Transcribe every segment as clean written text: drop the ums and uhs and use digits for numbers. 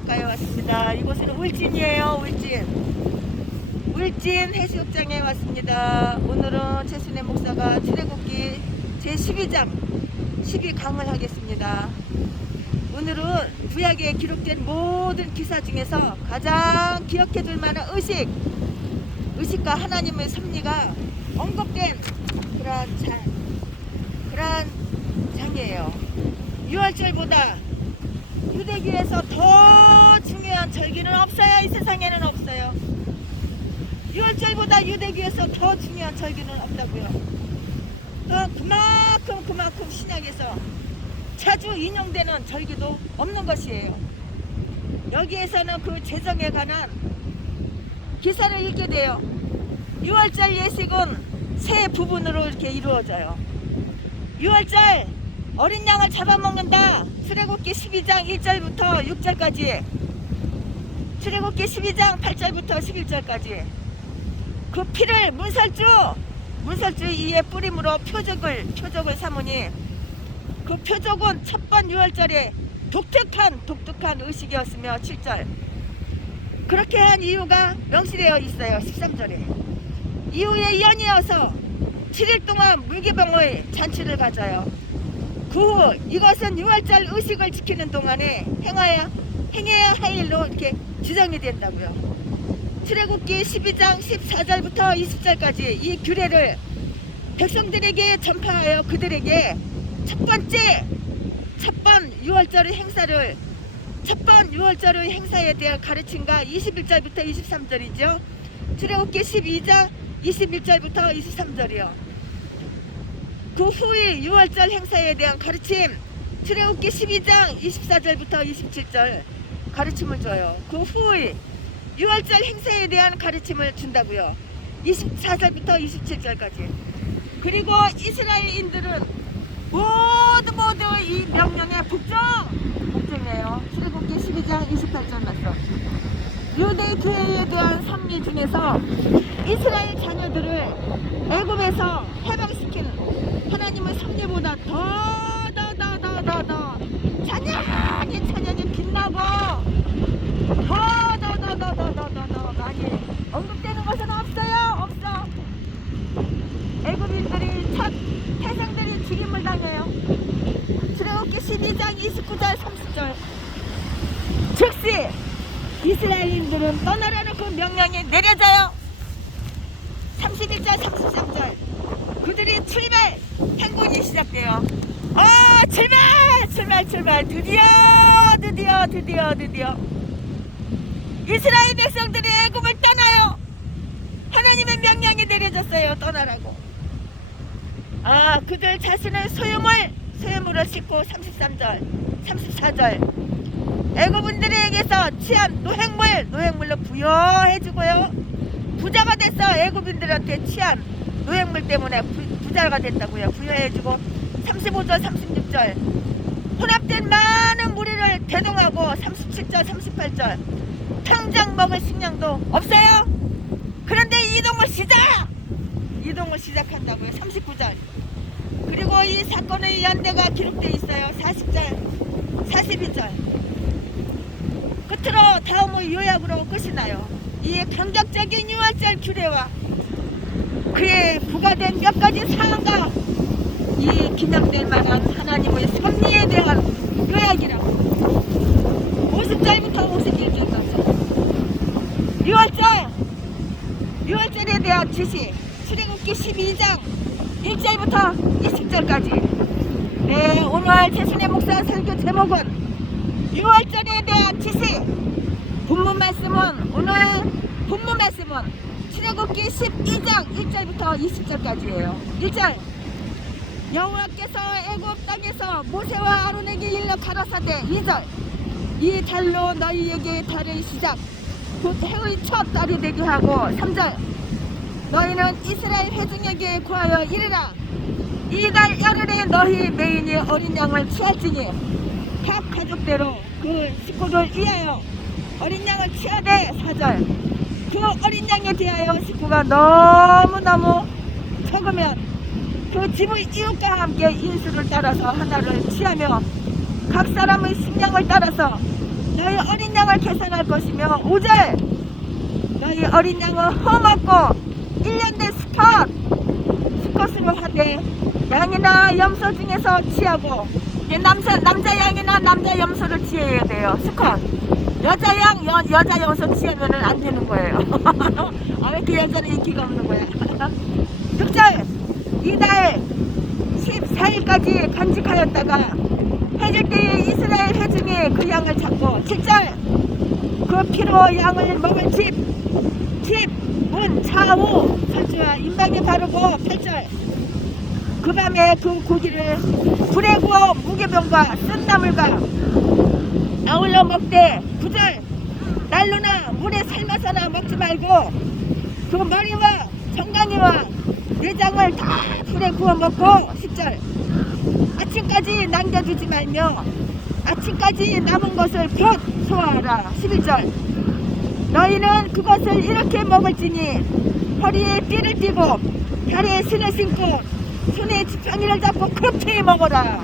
바닷가에 왔습니다. 이곳은 울진이에요. 울진 해수욕장에 왔습니다. 오늘은 최순애 목사가 출애굽기 제12장 12강을 하겠습니다. 오늘은 구약에 기록된 모든 기사 중에서 가장 기억해둘 만한 의식과 하나님의 섭리가 언급된 그러한 장이에요. 6월절보다 유대기에서 더 중요한 절기는 없어요. 이 세상에는 없어요. 6월절보다 유대기에서 더 중요한 절기는 없다고요. 그만큼 신약에서 자주 인용되는 절기도 없는 것이에요. 여기에서는 그 제정에 관한 기사를 읽게 돼요. 6월절 예식은 세 부분으로 이렇게 이루어져요. 6월절 어린 양을 잡아먹는다. 출애굽기 12장 1절부터 6절까지, 출애굽기 12장 8절부터 11절까지 그 피를 문설주 위에 뿌림으로 표적을 삼으니 그 표적은 첫번 6월절에 독특한 의식이었으며 7절 그렇게 한 이유가 명시되어 있어요. 13절에 이후에 연이어서 7일 동안 물개병의 잔치를 가져요. 그 후 이것은 6월절 의식을 지키는 동안에 행해야 할 일로 이렇게 지정이 된다고요. 출애굽기 12장 14절부터 20절까지 이 규례를 백성들에게 전파하여 그들에게 첫번 6월절의 행사에 대한 가르침과 21절부터 23절이죠. 출애굽기 12장 21절부터 23절이요. 그 후의 6월절 행사에 대한 가르침, 출애굽기 12장 24절부터 27절 가르침을 줘요. 그 후의 6월절 행사에 대한 가르침을 준다고요. 24절부터 27절까지. 그리고 이스라엘인들은 모두 이 명령에 복종해요. 출애굽기 12장 28절 말씀. 유대 교회에 대한 섭리 중에서 이스라엘 자녀들을 애굽에서 해방시킨 하나님의 섭리보다 더 찬양이 빛나고 더 많이 언급되는 것은 없어. 애굽인들이 첫 태생들이 죽임을 당해요. 출애굽기 12장 29절 30절 즉시 이스라엘인들은 떠나라는 그 명령이 내려져요. 31절 33절 그들이 출발 행군이 시작돼요. 출발 드디어 이스라엘 백성들이 애굽을 떠나요. 하나님의 명령이 내려졌어요. 떠나라고. 그들 자신의 소유물을 싣고 33절 34절 애굽인들에게서 취한 노획물로 부여해주고요. 부자가 됐어. 애굽인들한테 취한 노획물 때문에 부자가 됐다고요. 부여해주고 35절 36절 혼합된 많은 무리를 대동하고 37절 38절 당장 먹을 식량도 없어요. 그런데 이동을 시작한다고요. 39절 그리고 이 사건의 연대가 기록되어 있어요. 40절 42절 끝으로 다음의 요약으로 끝이 나요. 이 감격적인 6월절 규례와 그에 부과된 몇 가지 사항과 이 기념될 만한 하나님의 섭리에 대한 요약이라고. 50절부터 51절까지 6월절에 대한 지시, 출애굽기 12장 1절부터 20절까지. 네, 오늘 최순애 목사 설교 제목은 6월절에 대한 지시. 본문 말씀은 출애굽기 12장 1절부터 20절까지예요. 1절 여호와께서 애굽 땅에서 모세와 아론에게 일러 가라사대 2절 이 달로 너희에게 달의 시작 곧 해의 첫 달이 되게 하고 3절 너희는 이스라엘 회중에게 구하여 이르라 이 달 열흘에 너희 매인이 어린 양을 취할지니 각 가족대로 그 식구를 위하여 어린 양을 취하되 4절 그 어린 양에 대하여 식구가 너무너무 적으면 그 집의 이웃과 함께 인수를 따라서 하나를 취하며 각 사람의 식량을 따라서 너희 어린 양을 계산할 것이며 5절 너희 어린 양은 험하고 1년 된 수컷으로 하되 양이나 염소 중에서 취하고 남자 양이나 남자 염소를 취해야 돼요. 수컷 여자 양 여자 염소 취하면은 안 되는 거예요. 아, 왜 이렇게 여자는 인기가 없는 거야. 6절 이달 14일까지 간직하였다가 해질 때에 이스라엘 회중이 그 양을 잡고 7절 그 피로 양을 먹을 집, 문, 좌우 설주와 임박에 바르고 8절 그 밤에 그 고기를 불에 구워 무게병과 쓴나물과 아울러 먹되 9절 난로나 물에 삶아서나 먹지 말고 그 머리와 정강이와 내장을 다 불에 구워 먹고 10절 아침까지 남겨두지 말며 아침까지 남은 것을 곧 소화하라. 11절 너희는 그것을 이렇게 먹을지니 허리에 띠를 띠고 발에 신을 신고 손에 지팡이를 잡고 그렇게 먹어라.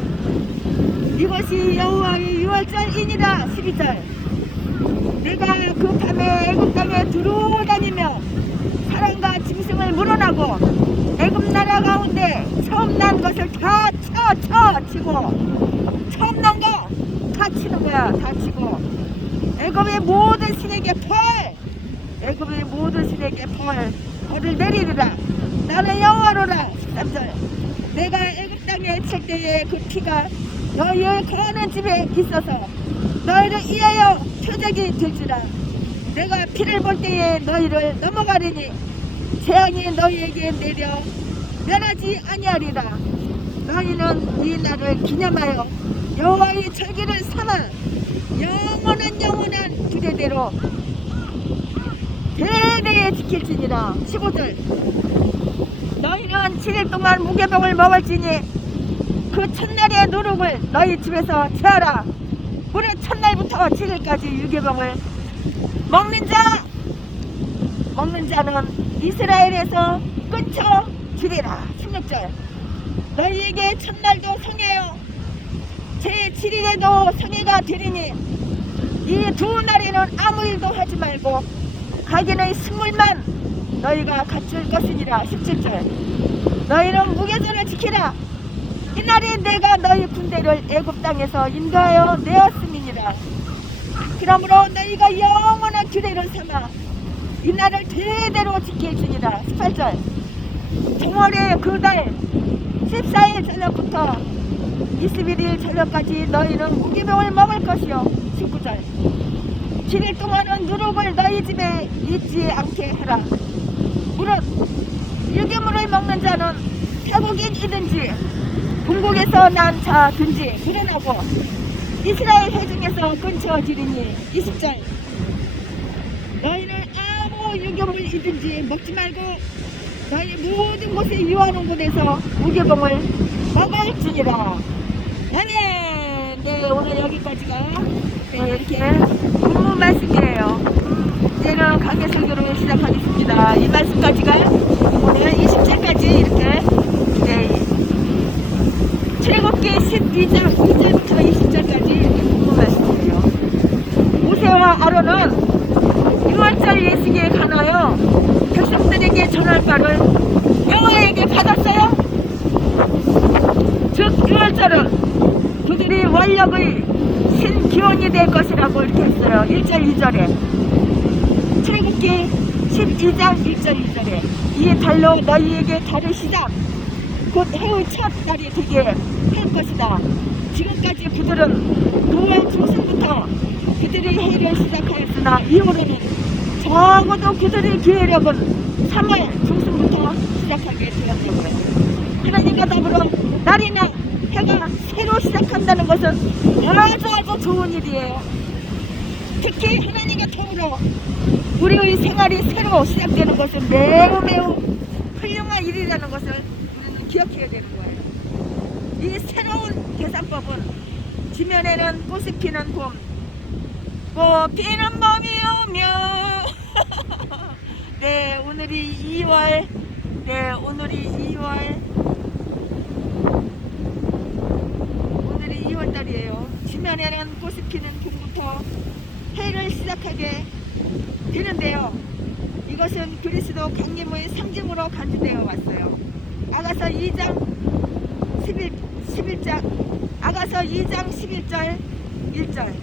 이것이 여호와의 유월절이니라. 12절 내가 그 밤에 애굽 땅에 두루 다니며 사람과 짐승을 물어나고 애굽 나라 가운데 처음 난 것을 다 치고 처음 난 거 다 치는 거야. 다 치고 애굽의 모든 신에게 애굽의 모든 신에게 벌을 내리리라. 나는 여호와로라. 13절 내가 애굽 땅에 칠 때에 그 피가 너희의 거하는 집에 있어서 너희를 이하여 표적이 될지라. 내가 피를 볼 때에 너희를 넘어가리니 재앙이 너희에게 내려 면하지 아니하리라. 너희는 이 날을 기념하여 여호와의 절기를 삼아 영원한 규례대로 대대에 지킬지니라. 15절 너희는 7일 동안 무게병을 먹을지니 그 첫날의 누룩을 너희 집에서 채하라. 우리 첫날부터 7일까지 유괴병을 먹는 자는 이스라엘에서 끊쳐 주리라. 16절 너희에게 첫날도 성해요 제7일에도 성해가 되리니 이 두 날에는 아무 일도 하지 말고 가게의 식물만 너희가 갖출 것이니라. 17절 너희는 무교절을 지키라. 이날이 내가 너희 군대를 애굽 땅에서 인도하여 내었음이니라. 그러므로 너희가 영원한 규례를 삼아 이날을 대대로 지킬지니라. 18절 정월의 그달 14일 저녁부터 21일 저녁까지 너희는 무기병을 먹을 것이요. 19절 7일 동안은 누룩을 너희 집에 있지 않게 하라. 무릇 유괴물을 먹는 자는 태국인이든지 본국에서 난 자든지 불어나고 이스라엘 회중에서 끊쳐지리니. 20절 너희는 아무 유괴물이든지 먹지 말고 너희 모든 곳에 유하는 곳에서 무교병을 먹을지니라. 네, 오늘 여기까지가 이렇게 본문 말씀이에요. 이제는 강해 설교를 시작하겠습니다. 이 말씀까지가 오늘 20절까지 이렇게 출애굽기 12장 2절부터 20절까지 이렇게 본문 말씀이에요. 모세와 아론은 6월절 예식에 관하여 백성들에게 전할 바를 여호와에게 받았어요. 즉 6월절은 그들이 원력의 신기원이 될 것이라고 이렇게 했어요. 1절 2절에 출애굽기 12장 1절 2절에 이 달로 너희에게 달의 시작 곧 해의 첫 달이 되게 할 것이다. 지금까지 그들은 9월 중순부터 그들이 해를 시작하였으나 이후로는 적어도 그들의 기회력은 3월 중순부터 시작하게 되었다고요. 하나님과 더불어 날이나 해가 새로 시작한다는 것은 아주 좋은 일이에요. 특히 하나님과 더불어 우리의 생활이 새로 시작되는 것은 매우 훌륭한 일이라는 것을 우리는 기억해야 되는 거예요. 이 새로운 계산법은 지면에는 꽃이 피는 봄, 꽃 피는 봄이 오면 네, 오늘이 2월 달이에요. 지면에는 꽃이 피는 봄부터 그리스도 강림의 상징으로 간주되어 왔어요. 아가서 2장 11장 아가서 2장 11절 1절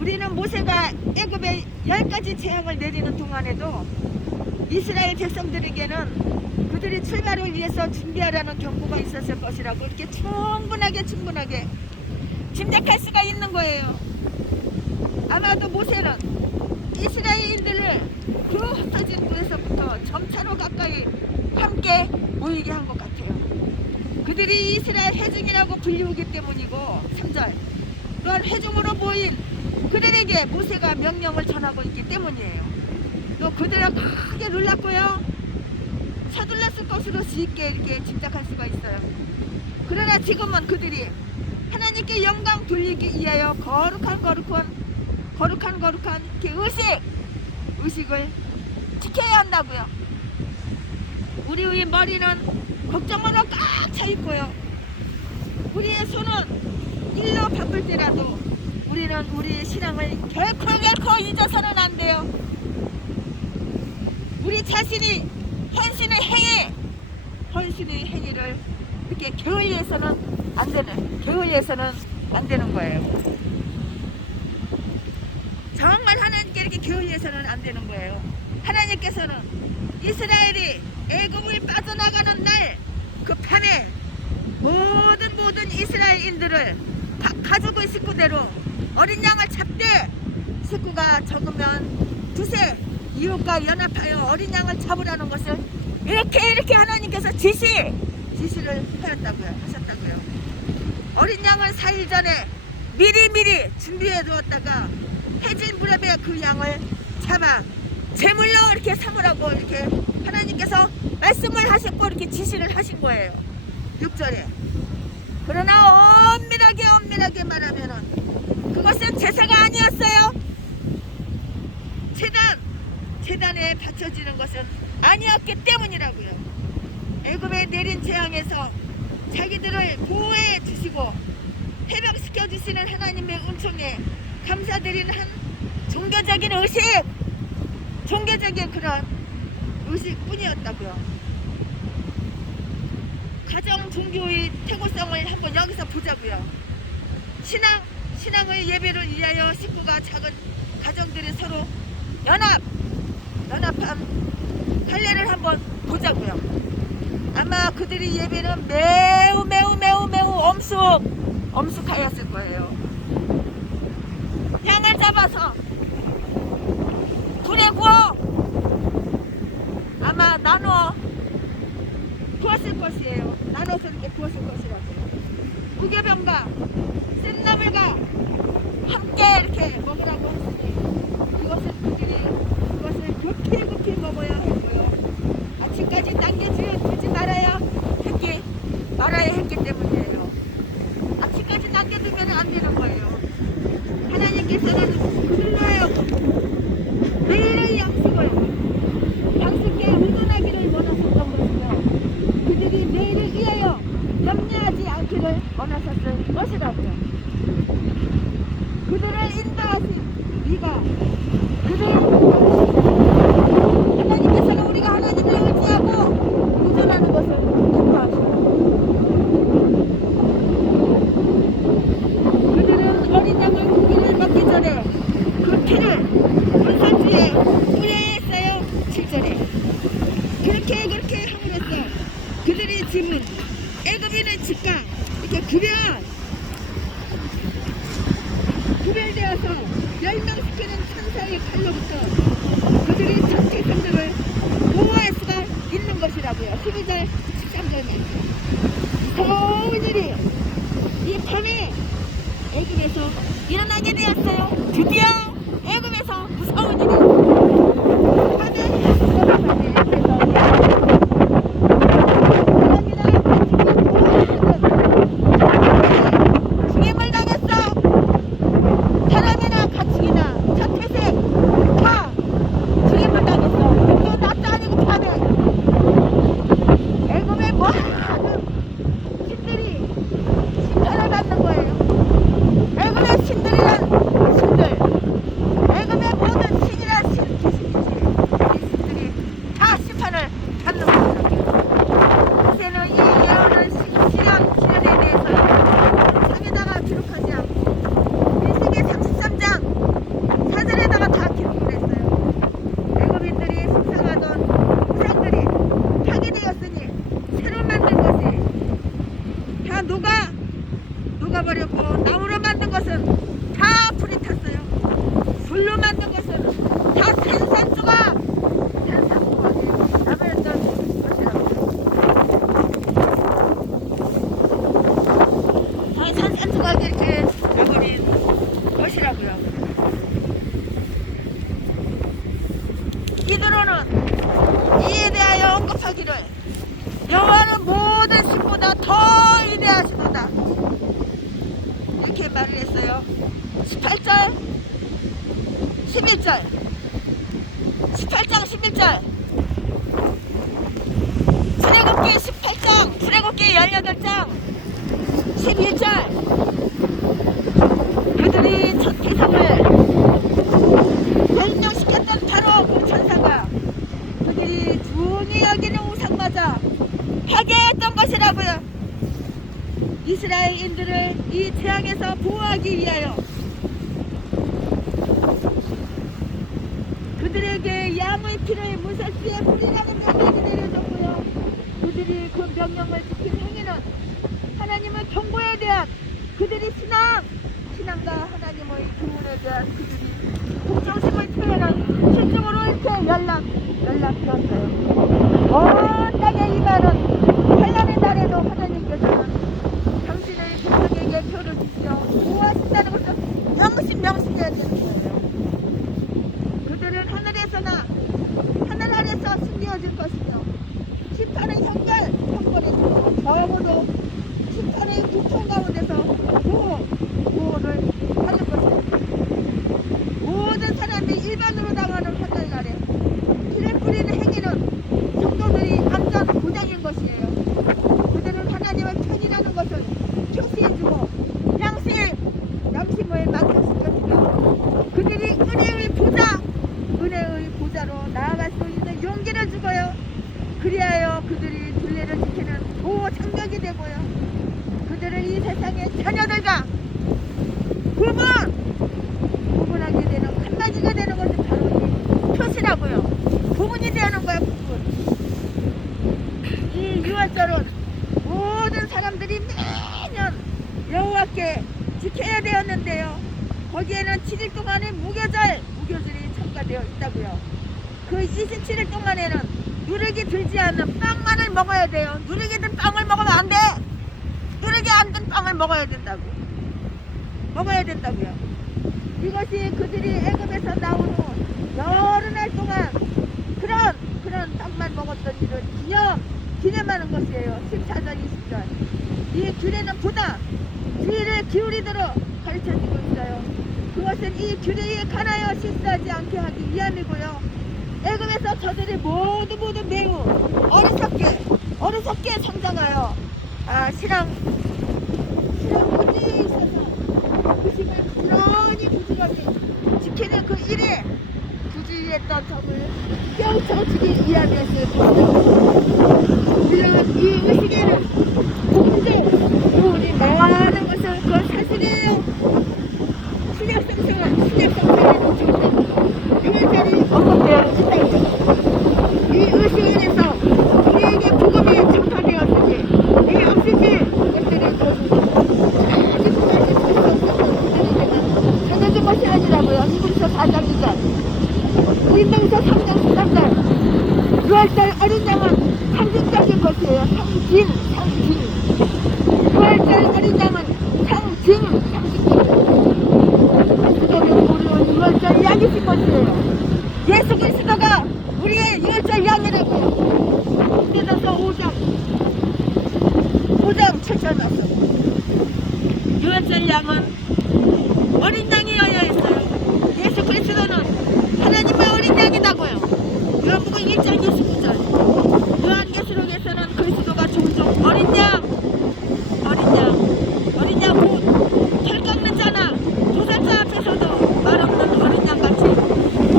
우리는 모세가 애굽에 10가지 재앙을 내리는 동안에도 이스라엘 백성들에게는 그들이 출발을 위해서 준비하라는 경고가 있었을 것이라고 이렇게 충분하게 짐작할 수가 있는 거예요. 아마도 모세는 이스라엘인들을 그 흩어진 곳에서부터 점차로 가까이 함께 모이게 한 것 같아요. 그들이 이스라엘 회중이라고 불리우기 때문이고 3절 또한 회중으로 모인 그들에게 모세가 명령을 전하고 있기 때문이에요. 또 그들은 크게 놀랐고요. 서둘렀을 것으로 쉽게 이렇게 짐작할 수가 있어요. 그러나 지금은 그들이 하나님께 영광 돌리기 위하여 거룩한 이렇게 의식을 지켜야 한다고요. 우리의 머리는 걱정으로 꽉 차 있고요. 우리의 손은 일로 바쁠 때라도 우리는 우리의 신앙을 결코 잊어서는 안 돼요. 우리 자신이 헌신의 행위를 이렇게 게을리해서는 안 되는 거예요. 정말 하나님께 이렇게 게을리해서는 안 되는 거예요. 하나님께서는 이스라엘이 애굽을 빠져나가는 날 그 밤에 모든 이스라엘인들을 가족의 식구대로 어린 양을 잡되 식구가 적으면 두세 이웃과 연합하여 어린 양을 잡으라는 것을 이렇게 하나님께서 지시를 하셨다고요. 어린 양을 4일 전에 미리 준비해 두었다가 해질 무렵에 그 양을 잡아 제물로 이렇게 삼으라고 이렇게 하나님께서 말씀을 하셨고 이렇게 지시를 하신 거예요. 6절에 그러나 엄밀하게 말하면은 그것은 제사가 아니었어요. 제단에 바쳐지는 것은 아니었기 때문이라고요. 애굽에 내린 재앙에서 자기들을 보호해 주시고 해방시켜 주시는 하나님의 은총에 감사드리는 한 종교적인 그런 의식뿐이었다고요. 가정 종교의 태고성을 한번 여기서 보자고요. 신앙의 예배를 위하여 식구가 작은 가정들이 서로 연합한 할례를 한번 보자고요. 아마 그들의 예배는 매우 엄숙하였을 거예요. 양을 잡아서 불에 구워 아마 나눠 구웠을 것이에요. 나눠서 이렇게 구웠을 것이라고요. 무교병과 센나물과 함께 이렇게 먹으라고 했으니 그것을 급히 먹어야 했고요. 아침까지 남겨두지 말아야 했기 때문이에요. 아침까지 남겨두면 안 되는 거예요. 하나님께서는 그들로 매일의 양식에 의존하기를 원하셨던 것이며 그들이 내일을 위하여 염려하지 않기를 원하셨을 것이라고요. 그들을 인도하신 이가 하나님께서는 우리가 하나님을 의지하고 의존하는 것을 기뻐하시고 그들은 어린 양의 고기를 먹기 전에 그 피를 문설주에 뿌려야 했어요. 7절에 그렇게 함으로써 그들의 집은 애굽인의 집과 이렇게 구별되어서 멸망시키는 천사의 칼로부터 그들이 전체 성들을 보호할 수가 있는 것이라고요. 12절 13절 말씀. 무서운 일이 이 밤에 애굽에서 일어나게 되었어요. 드디어 애굽에서 무서운 일이 밤에 죽임을 당했어. 사람이나 가축이나 첫 회색 다 죽임을 당했어. 또 낮도 아니고 밤에 애굽의 녹아버렸고, 나무로 만든 것은 다 불이 탔어요. 불로 만든 것은 다 산산조각 남아있던 것이라고. 다 산산조각이 이렇게 나버린 것이라고요. 이들로는 이에 대하여 언급하기를 여호와는 모든 신보다 더 위대하시도다 이렇게 말을 했어요. 18절 11절 18장 11절 출애굽기 18장 출애굽기 18장 11절 그들이 첫 태상을 멸종시켰던 바로 그 천사가 그들이 중히 여기는 우상마저 파괴했던 것이라고요. 이스라엘인들을 이 재앙에서 보호하기 위하여 그들에게 양의 피를 무설지에 뿌리라는 명령이 내려졌고요. 그들이 그 명령을 지킨 행위는 하나님의 경고에 대한 그들이 신앙과 하나님의 교훈에 대한 그들이 공정심을 표현한 실증으로 이렇게 연락되었어요. 온 땅에 임하는 환난의 날에도 하나님께서는 당신의 백성에게 표를 주시어 보호하신다는 것을 명심해야 되는 거예요. 그들은 하늘 아래서 숨겨질 것이며 심판의 형벌에서 적어도 심판의 고통 가운데서 보호를 받을 것입니다. 모든 사람이 일반으로 당하는 환난 날에 피를 뿌리는 행위는 성도들이 안전 보장인 것이에요. 그들은 하나님의 편이라는 것을 표시해주고 양심을 만족시켰으며 그들이 은혜의 보좌로 나아갈 수 있는 용기를 주고요. 그리하여 그들이 둘레를 지키는 보호 장벽이 되고요. 그들은 이 세상의 자녀들과 구분하게 되는 한마디가 되는 것이 바로 이 표시라고요. 구분이 되는 거야, 구분. 이 유월절은 모든 사람들이 매년 여호와께 지켜야 되었는데요. 거기에는 7일 동안의 무교절이 첨가되어 있다고요. 그 27일 동안에는 누룩이 들지 않는 빵만을 먹어야 돼요. 누룩이 든 빵을 먹으면 안 돼. 누룩이 안 든 빵을 먹어야 된다고요. 이것이 그들이 애굽에서 나온 후 여러 날 동안 그런 빵만 먹었던 일을 기념하는 것이에요. 14절 20절 이 규례는 보다 주의를 기울이도록 가르쳐주고 있어요. 그것은 이 규례에 관하여 실수하지 않게 하기 위함이고요. 애굽에서 저들이 모두 매우 어리석게 성장하여 신앙 문제에 있어서 의식을 부지런히 지키는 그 일에 부주의했던 점을 깨우쳐주기 위함이었을 것이죠. 물론 이 의식에는 교훈이 많은 것은 그 사실이에요. 신약성경에는 유월절이 언급되어 있다고요. 이 의식에서 우리에게 복음이 전파되었으니 이 없으시 것들을 전해준 것이 아니라고요. 히브리서 4장 2절 고린도후서 3장 13절 유월절 어린 양은 상징적인 것이에요. 상징 6월절 어린 양은 상징 우리 6월절 양이신 것이에요. 예수 그리스도가 우리의 6월절 양이라고요. 그래서 5장 7절 말씀 6월절 양은 어린 양이어야 했어요. 예수 그리스도는 하나님의 어린 양이다고요. 요한복음 1장 29절 요한계시록에서는 그리스도가 종종 어린 양 곧 털 깎는 자나 도살자 앞에서도 말 없는 어린 양같이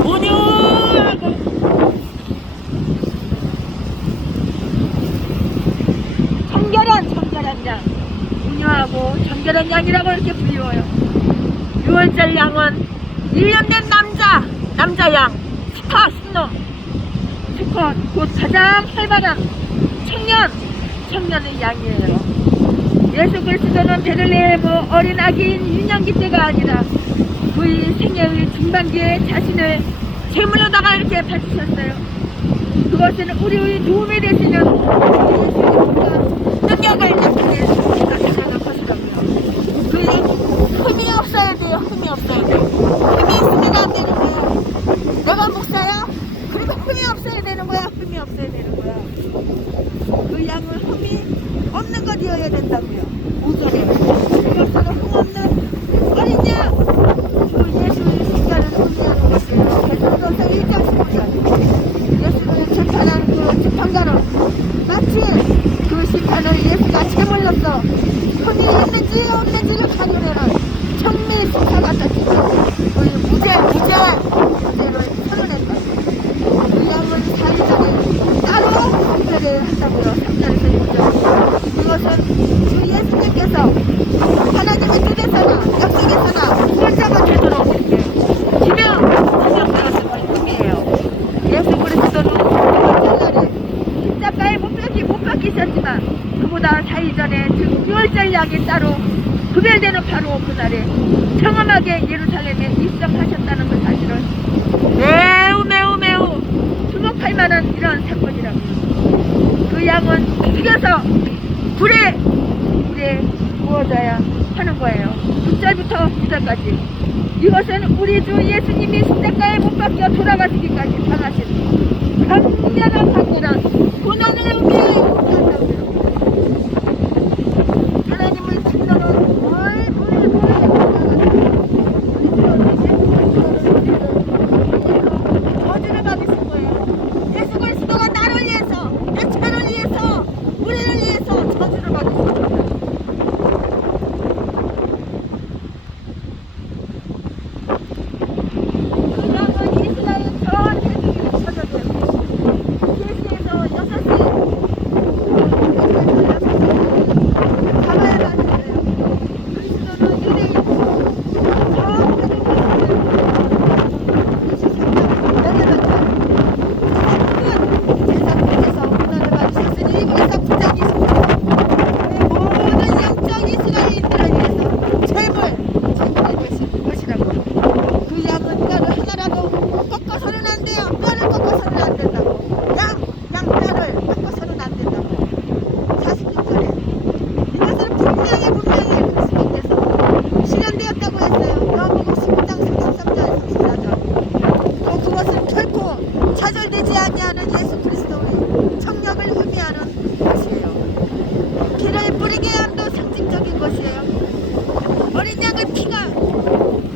온유하고 정결한 양 온유하고 정결한 양이라고 이렇게 불리워요. 6월절 양은 1년 된 남자 양 수컷 곧 가장 활발한 청년의 양이에요. 예수 그리스도는 베들레헴 어린 아기인 유년기 때가 아니라 그의 생애의 중반기에 자신을 제물로다가 이렇게 바치셨어요. 그것은 우리의 도움이 되시는 능력을 나타내는 것이라고요. 그의 힘이 없어야 돼요. 힘이 없어야 돼요. 힘이 있으면 안 되는 거야. 내가 목사야? 그리고 힘이 없어야 되는 거야. 힘이 없어야 되는 거야. 그 양은 힘이 없는 것이어야 된다고요. 5절에 그것은 힘 없는 어린 양, 그 예수의 십자를 의미하는 것이에요. 베드로서 1장 15절. 예수를 재판하는 그 재판관은 마치 그 심판을 예수가 제물로서 힘이 있는지 없는지를 가려내는 청미 수사 같았지. 그 무죄를 선언했다. 그 양은 4일 전에 따로 분별을 한다고요. 3절에서 6절. 그것은 주 예수님께서 하나님의 뜻에서나 약속에서나 혼자가 되도록 이렇게 지명되었을 뿐이에요. 예수 그리스도는 그날에 십자가에 못 박히셨지만 그보다 4일 전에 즉 6월절 약이 따로 구별되는 바로 그날에 청엄하게 예루살렘에 입성하셨다는 그 사실은 매우 주목할 만한 이런 사건이라고요. 그 양은 죽여서 불에 구워져야 하는 거예요. 6절부터 9절까지. 이것은 우리 주 예수님이 십자가에 못 박혀 돌아가시기까지 당하신 강렬한 고난을 의미한다고요. 하나님의 진노는 저주를 받으신 거예요. 예수 그리스도가 나를 위해서, 내 죄를 위해서, 우리를 위해서 저주를 받으신 거예요. 그 양은 이스라엘 전 대중이 쳐졌대요. 계시에서 6시 가봐야 하는데요. 그리스도는 유대인 전 대중에서 고난을 받으셨으니 이사 부장이십니다. 모든 영적 이스라엘인들을 위해서 제물이 되실 것이라고. 그 양은 뼈를 하나라도 꺾어서는 안 돼요. 뼈를 꺾어서는 안 된다고. 양 뼈를 꺾어서는 안 된다고. 46절에 이것은 분명히 그리스도께서 실현되었다고 했어요. 요한복음 19장 33절 34절. 또 그것은 결코 좌절되지 아니하는 예수 그리스도의 청력을 의미하는 것이에요. 기를 뿌리게 함도 상징적인 것이에요. 어린 양의 피가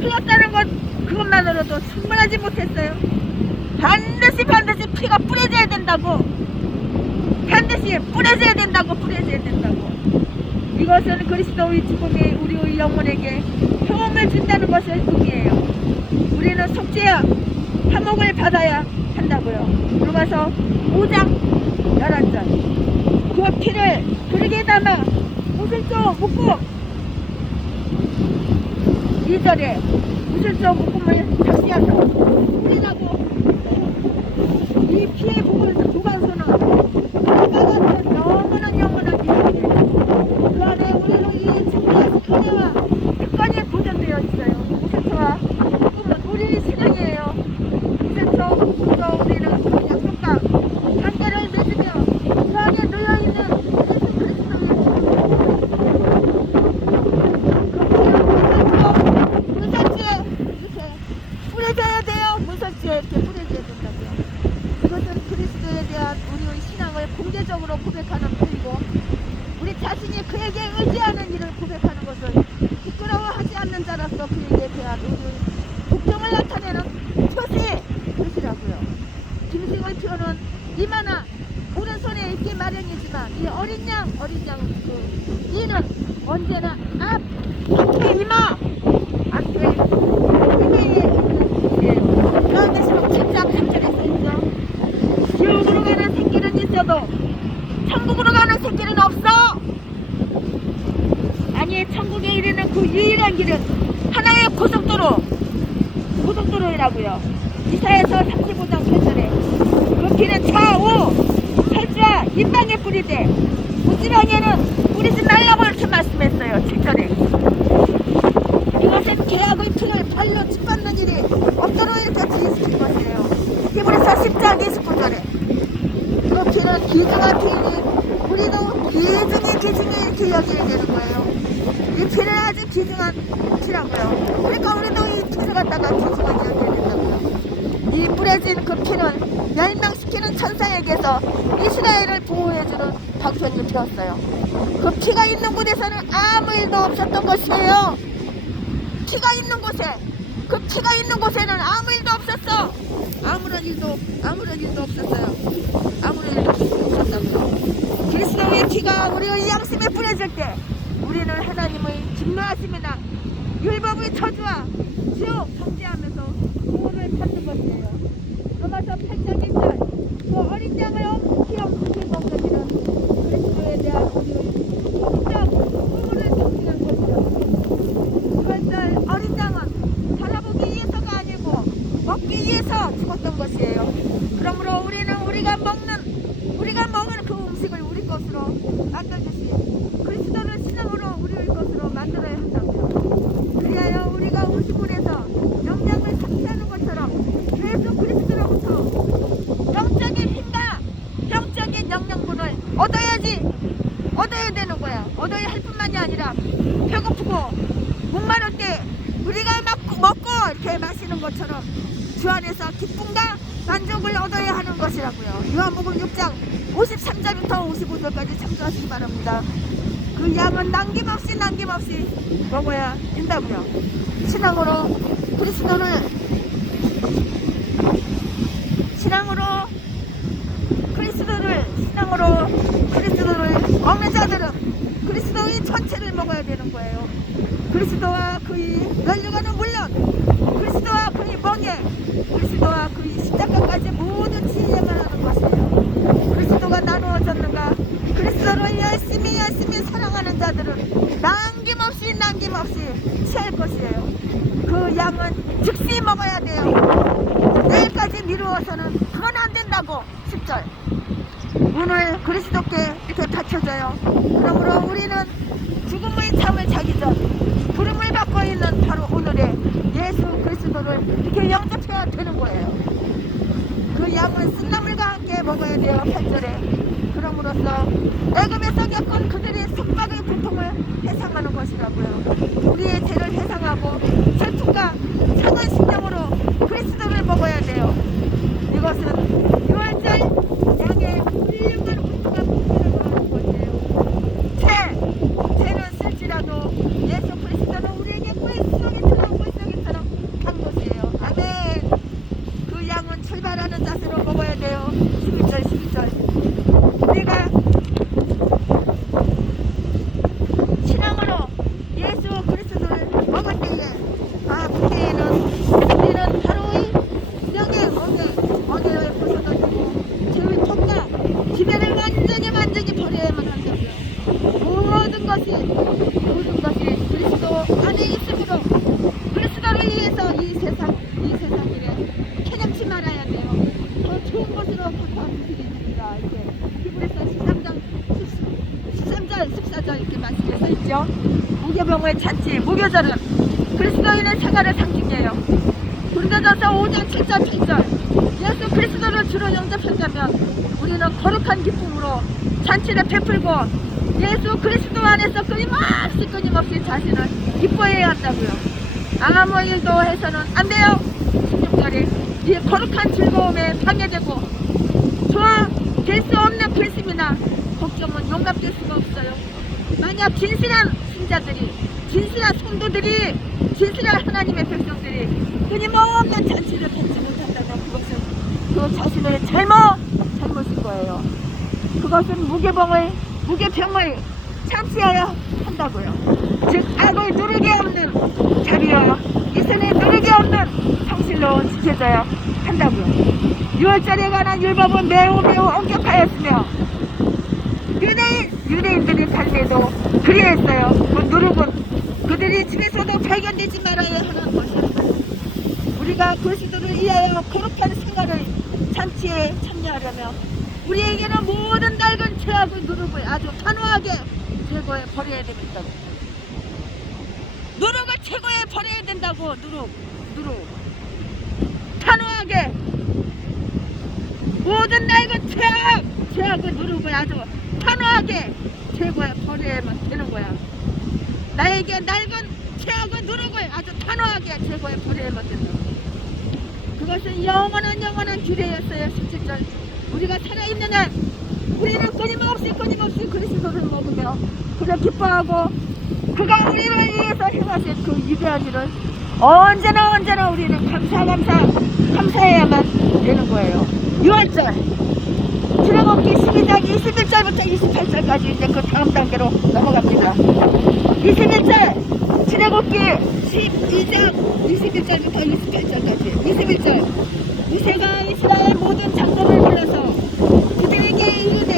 흘렀다는 것 그것만으로도 충분하지 못했어요. 반드시 피가 뿌려져야 된다고. 반드시 뿌려져야 된다고. 이것은 그리스도의 죽음이 우리의 영혼에게 평험을 준다는 것을 의미해요. 우리는 속죄야 화목을 받아야 한다고요. 로마서 5장 11절. 그 피를 부르게 담아 무슬조 묶고 2절에 무슬조 묶음을 다시 하서 뿌리라고. 이 피의 보관소는 아까 같은 영원한 이야기예요. 그 안에 우리는 이 증거의 은혜와 특권이 보존되어 있어요. 무슬조와 묶음은 우리의 신앙이에요. 무슬조 묶음으로 우리는 약속과 관계를 맺으며 그 안에 놓여있는 예수 그리스도의 문설주에 이렇게 뿌려져야 돼요. 문설주에 이렇게 뿌려져야 된다고요. 이것은 그리스도에 대한 우리의 신앙을 공개적으로 고백하는 표이고 우리 자신이 그에게 의지하는 일을 고백하는 것을 부끄러워하지 않는 자로서 그에게 대한 우리의 복종을 나타내는 표시라고요. 김승의 표는 이마나 오른손에 있기 마련이지만 이 어린 양 그 이는 언제나 앞에 이마 앞에 이마에 그런 데서 진짜 간절히 쓰이죠. 지옥으로 가는 새끼는 있어도 천국으로 가는 새끼는 없어. 아니 천국에 이르는 그 유일한 길은 하나의 고속도로이라고요. 이사야서 35장 8절에 그 길은 좌우 살주와 인방에 뿌리되 우지방에는 건드리지 말라고 이렇게 말씀했어요. 7절에. 이것은 계약의 피를 발로 짓밟는 일이 없도록 이렇게 지시킨 것이에요. 히브리서 10장 29절에. 그 피는 기중한 피이니 우리도 기중이 이렇게 여겨야 되는 거예요. 이 피는 아주 기중한 피라고요. 그러니까 우리도 이 피를 갖다가 기중하게 여겨야 된다고요. 이 뿌려진 그 피는 멸망시키는 천사에게서 이스라엘을 보호해주는 방편을 피웠어요. 그 피가 있는 곳에서는 아무 일도 없었던 것이에요. 피가 있는 곳에, 그 피가 있는 곳에는 아무 일도 없었어. 아무런 일도 없었어요. 아무런 일도 없었다고요. 그리스도의 피가 우리의 양심에 뿌려질 때 우리는 하나님의 진노하심이나 율법의 저주와 지옥 정죄하면서 구원을 받는 것이에요. 로마서 8장 1절. 그 어린 양을 엄숙히 먹는 일은 그리스도에 대한 우리의 진짜 구원을 정죄한 것이라고. 8절 어린 양은 바라보기 위해서가 아니고 먹기 위해서 죽었던 것이에요. 그러므로 우리는 우리가 먹는 그 음식을 우리 것으로 만들듯이 그리스도를 신앙으로 우리의 것으로 만들어야 한다고요. 그리하여 우리가 음식물에서 영양을 섭취하는 것처럼 예수 그리스도로부터 영적인 힘과 영적인 영양분을 얻어야 되는 거야. 얻어야 할 뿐만이 아니라 배고프고 목마를 때 우리가 먹고 이렇게 마시는 것처럼 주 안에서 기쁨과 만족을 얻어야 하는 것이라고요. 요한복음 6장 53절부터 55절까지 참조하시기 바랍니다. 그 양은 남김없이 먹어야 된다고요. 신앙으로 그리스도를 먹는 자들은 그리스도의 전체를 먹어야 되는 거예요. 그리스도와 그의 면류관은 물론 그리스도와 그의 멍에 그리스도와 그의 십자가까지 모든 지혜만 하는 것이에요. 그리스도가 나누어졌는가? 그리스도를 열심히 사랑하는 자들은 남김없이 취할 것이에요. 그 양은 즉시 먹어야 돼요. 내일까지 미루어서는 그건 안 된다고. 10절. 오늘 그리스도께 이렇게 바쳐져요. 그러므로 우리는 죽음의 잠을 자기 전 부름을 받고 있는 바로 오늘의 예수 그리스도를 이렇게 영접해야 되는 거예요. 그 양은 쓴나물과 함께 먹어야 돼요. 8절에. 그럼으로써 애굽에서 겪은 그들의 속박의 고통을 회상하는 것이라고요. 우리의 죄를 회상하고 슬픔과 상한 심령으로 그리스도를 먹어야 돼요. 이것은 6월절 양의 훌륭한 고통과 고통을 하는 것이에요. 죄는 쓸지라도 예수 그리스도는 우리에게 물속에처럼 간 것이에요. 아멘. 그 양은 출발하는 자세로 먹어야 돼요. 12절. 우리가 신앙으로 예수 그리스도를 먹을 때에 그때에는 우리는 바로의 언어에 벗어나지고 죄의 통과 지배를 완전히 버려야만 한다고요. 모든 것이 그리스도 안에 있으므로 그리스도를 위해서 이 세상에 캐념치 말아야 돼요. 더 좋은 것으로 바꿔드립니다. 이렇게 히브리서 13절 14절 이렇게 말씀해 써 있죠. 무교병의 잔치 무교절은 그리스도인의 생활을 상징해요. 고린도전서 5장 7절 8절. 예수 그리스도를 주로 영접한다면 우리는 거룩한 기쁨으로 잔치를 베풀고 예수 그리스도 안에서 끊임없이 자신을 기뻐해야 한다고요. 아무 일도 해서는 안 돼요. 16절에 이 거룩한 즐거움에 방해되고 될 수 없는 근심이나 걱정은 용납될 수가 없어요. 만약 진실한 신자들이, 진실한 성도들이, 진실한 하나님의 백성들이 끊임없는 잔치를 뱉지 못한다면 그것은 그 자신의 잘못인 거예요. 그것은 무교병을 참시해야 한다고요. 즉 악을 누르게 없는 자비와 이선에 누르게 없는 성실로 지켜져야 한다고요. 6월절에 관한 율법은 매우 엄격하였으며 유대인들의 삶에도 그리했어요. 그 누룩은 그들이 집에서도 발견되지 말아야 하는 것입니다. 우리가 그리스도를 위하여 거룩한 생활을 잔치에 참여하려면 우리에게는 모든 낡은 죄악의 누룩을 아주 단호하게 최고에 버려야 됩니다. 누룩을 최고에 버려야 된다고. 누룩 단호하게 모든 낡은 죄악의 누룩을 아주 단호하게 최고에 버려야만 되는 거야. 나에게 낡은 죄악의 누룩을 아주 단호하게 최고에 버려야만 된다. 그것은 영원한 규례였어요. 17절 우리가 살아있는 한 우리는 끊임없이 그리스도를 먹으며 그를 기뻐하고 그가 우리를 위해서 행하신 그 위대한 일을 언제나 우리는 감사해야만 되는 거예요. 6절 출애굽기 12장 21절부터 28절까지 이제 그 다음 단계로 넘어갑니다. 21절 출애굽기 12장 21절부터 28절까지 21절 모세가 이스라엘 모든 장로를 불러서 그들에게 이르되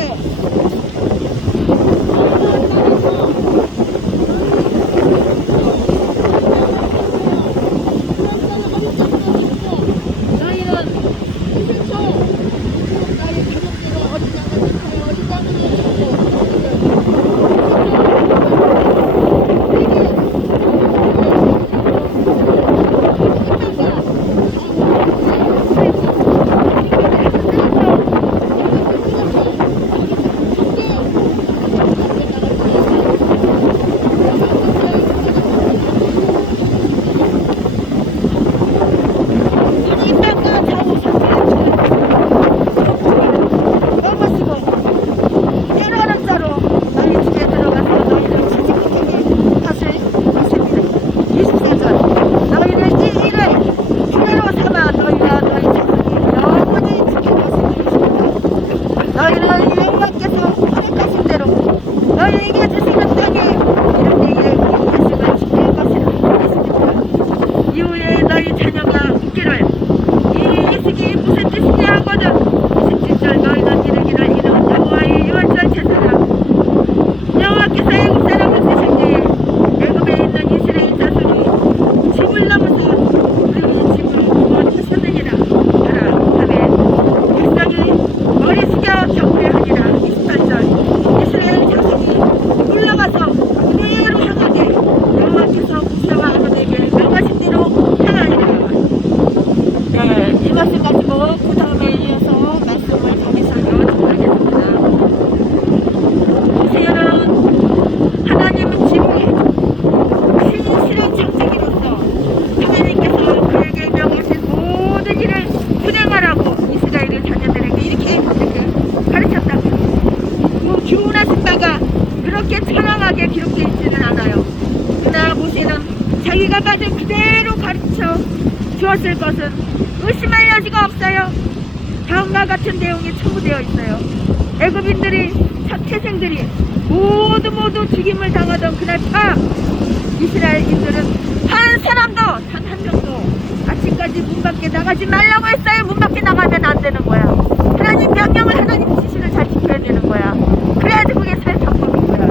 자기가 가진 그대로 가르쳐 주었을 것은 의심할 여지가 없어요. 다음과 같은 내용이 첨부되어 있어요. 애굽인들이 태생들이 모두 죽임을 당하던 그날 밤 이스라엘인들은 한 사람도 단 한 명도 아침까지 문 밖에 나가지 말라고 했어요. 문 밖에 나가면 안 되는 거야. 하나님 명령을 하나님 지시를 잘 지켜야 되는 거야. 그래야지 그게 살 방법인 거야.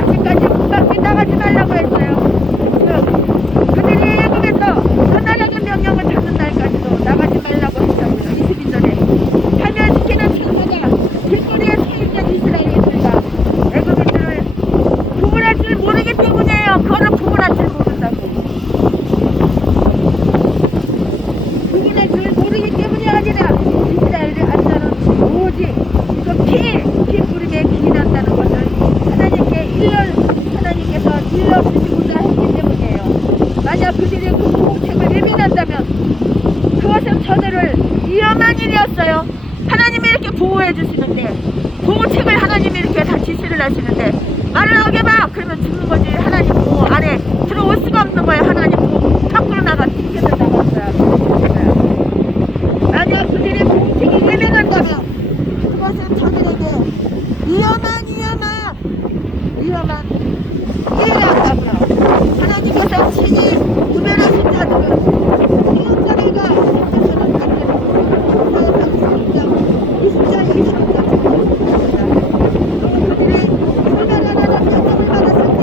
아침까지 문 밖에 나가지 말라고 했어요. 그들이 애굽에서 떠나라는 명령을 받는 날까지도 나가지 말라고 했다고요. 22절에 파멸시키는 천사가 길거리에 서 있는 이스라엘인들과 애굽인들을 구분할 줄 모르기 때문이에요. 그거를 구분할 줄 모른다고. 구분할 줄 모르기 때문이 아니라 이스라엘의 안전은 오직 피 뿌림에 기인한다는 것을 하나님께서 일러주시고자 했기 때문이에요. 만약 그들이 그 보호책을 예민한다면 그것은 저들을 위험한 일이었어요. 하나님이 이렇게 보호해 주시는데, 보호책을 하나님이 이렇게 다 지시를 하시는데 말을 어겨봐 그러면 죽는 거지. 하나님 보호 안에 들어올 수가 없는 거예요. 하나님 보호 밖으로 나가 튕겨서 나갔어야. 만약 그들의 보호책이 예민한다면 그것은 저들에게 위험한 일이었다고요. 하나님께서 친히 구별하신 자들은 이웃자들과 하나님께서는 안 되는 사역하고 있습니다. 20절 20절까지 그들이 구별하라는 명령을 받았을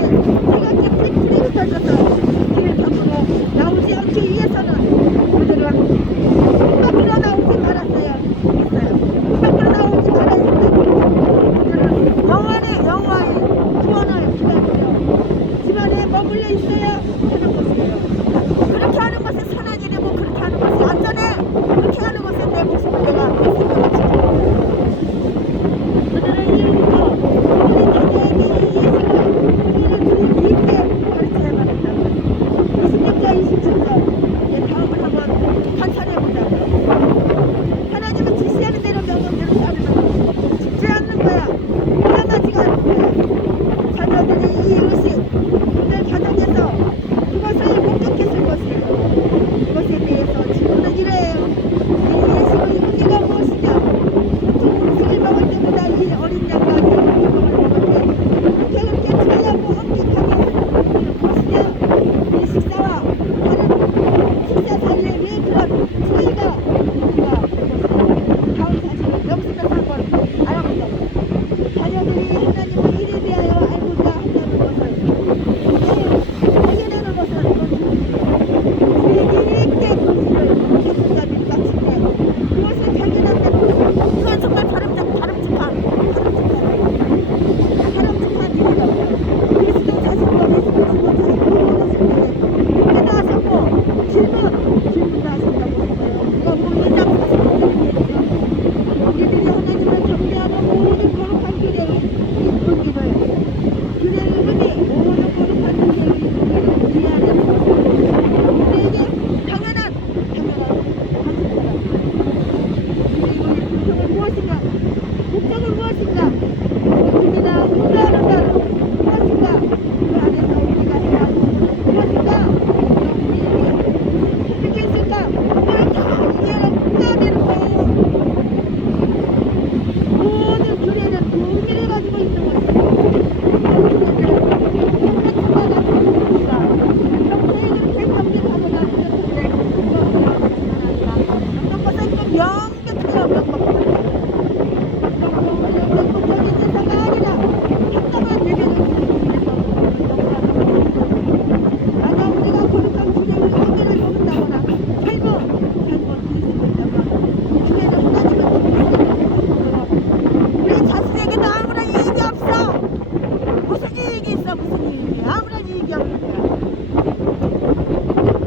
얘기합니다.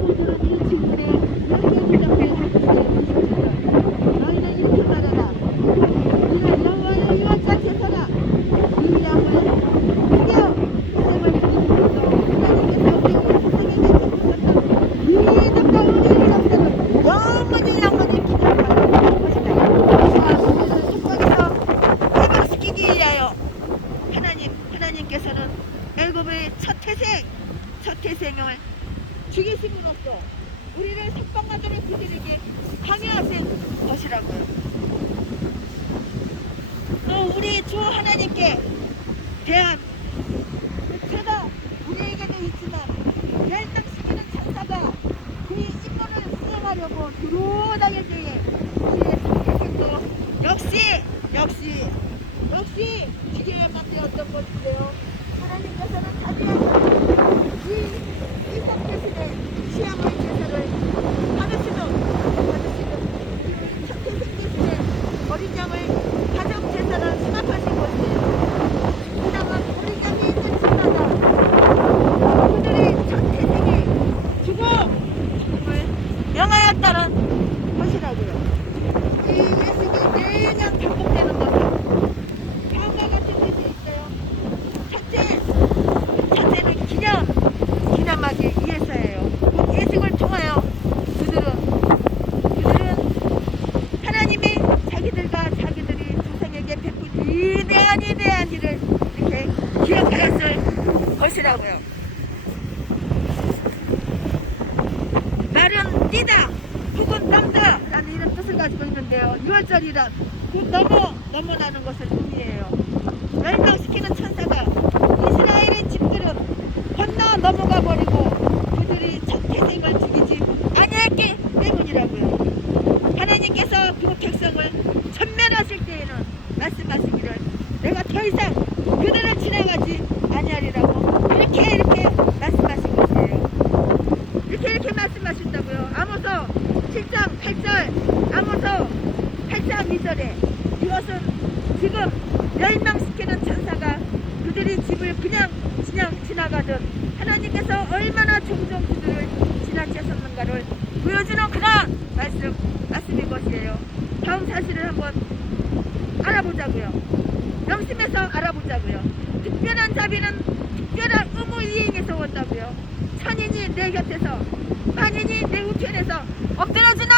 오늘은 일주일에 10개 주장을 하셨어요. 너희는 이렇게 말해라. 이는 여호와의 유월절 제사라. 이 양을 죽여 희생을 드리면서 하나님께서 우리의 희생에게 베푸셨던 이 정다운 일이랍니다. 영원히 기념하는 것이다. 자, 우리는 속박에서 해방시키기 위하여 하나님께서는 애굽의 첫 태생을 죽이심으로써 우리를 석방하도록 그들에게 강요하신 것이라고요. 또 우리 주 하나님께 대한 죄가 우리에게도 있지만 멸망시키는 천사가 그 임무를 수행하려고 들어다닐 때에 우리의 태생도 역시 죽여야만 되었던 것인데요. 하나님께서는 자기의 이 이삭 대신에 시험의 제사를 받으시는 이 첫 태생 대신에 어린 양을 가정 제사를 수납하신 것이에요. 그나마 어린 양이 있는 집마다 그들의 첫 태생에 죽음을 명하였다는 것이라고요. 이 예식이 매년 반복되는 것은 다음과 같은 뜻이 있어요. 첫째는 기념하기 위해서예요. 예식을 통하여 그들은 하나님이 자기들이 조상에게 베푼 위대한 일을 이렇게 기억하였을 것이라고요. 말은 뛰다 혹은 넘다라는 이런 뜻을 가지고 있는데요. 유월절이란 곧 넘어나는 것을 의미해요. 멸망시키는 천사가 이스라엘의 집들은 건너 넘어가 버리고 그들이 첫 태생을 죽이지 아니했기 때문이라고요. 하나님께서 그 백성을 천멸하실 때에는 말씀하시기를 내가 더 이상 그들을 지나가지 아니하리라고 이렇게 말씀하신 것이에요. 이렇게 말씀하신다고요. 아모스 7장 8절 아모스 8장 2절에 이것은 지금 멸망시키는 천사가 그들이 집을 그냥 지나가듯 하나님께서 얼마나 종종 그들을 지나치셨는가를 보여주는 그런 말씀인 것이에요. 다음 사실을 한번 알아보자고요. 명심해서 알아보자고요. 특별한 자비는 특별한 의무 이행에서 온다고요. 천인이 내 곁에서 만인이 내 우편에서 엎드려주나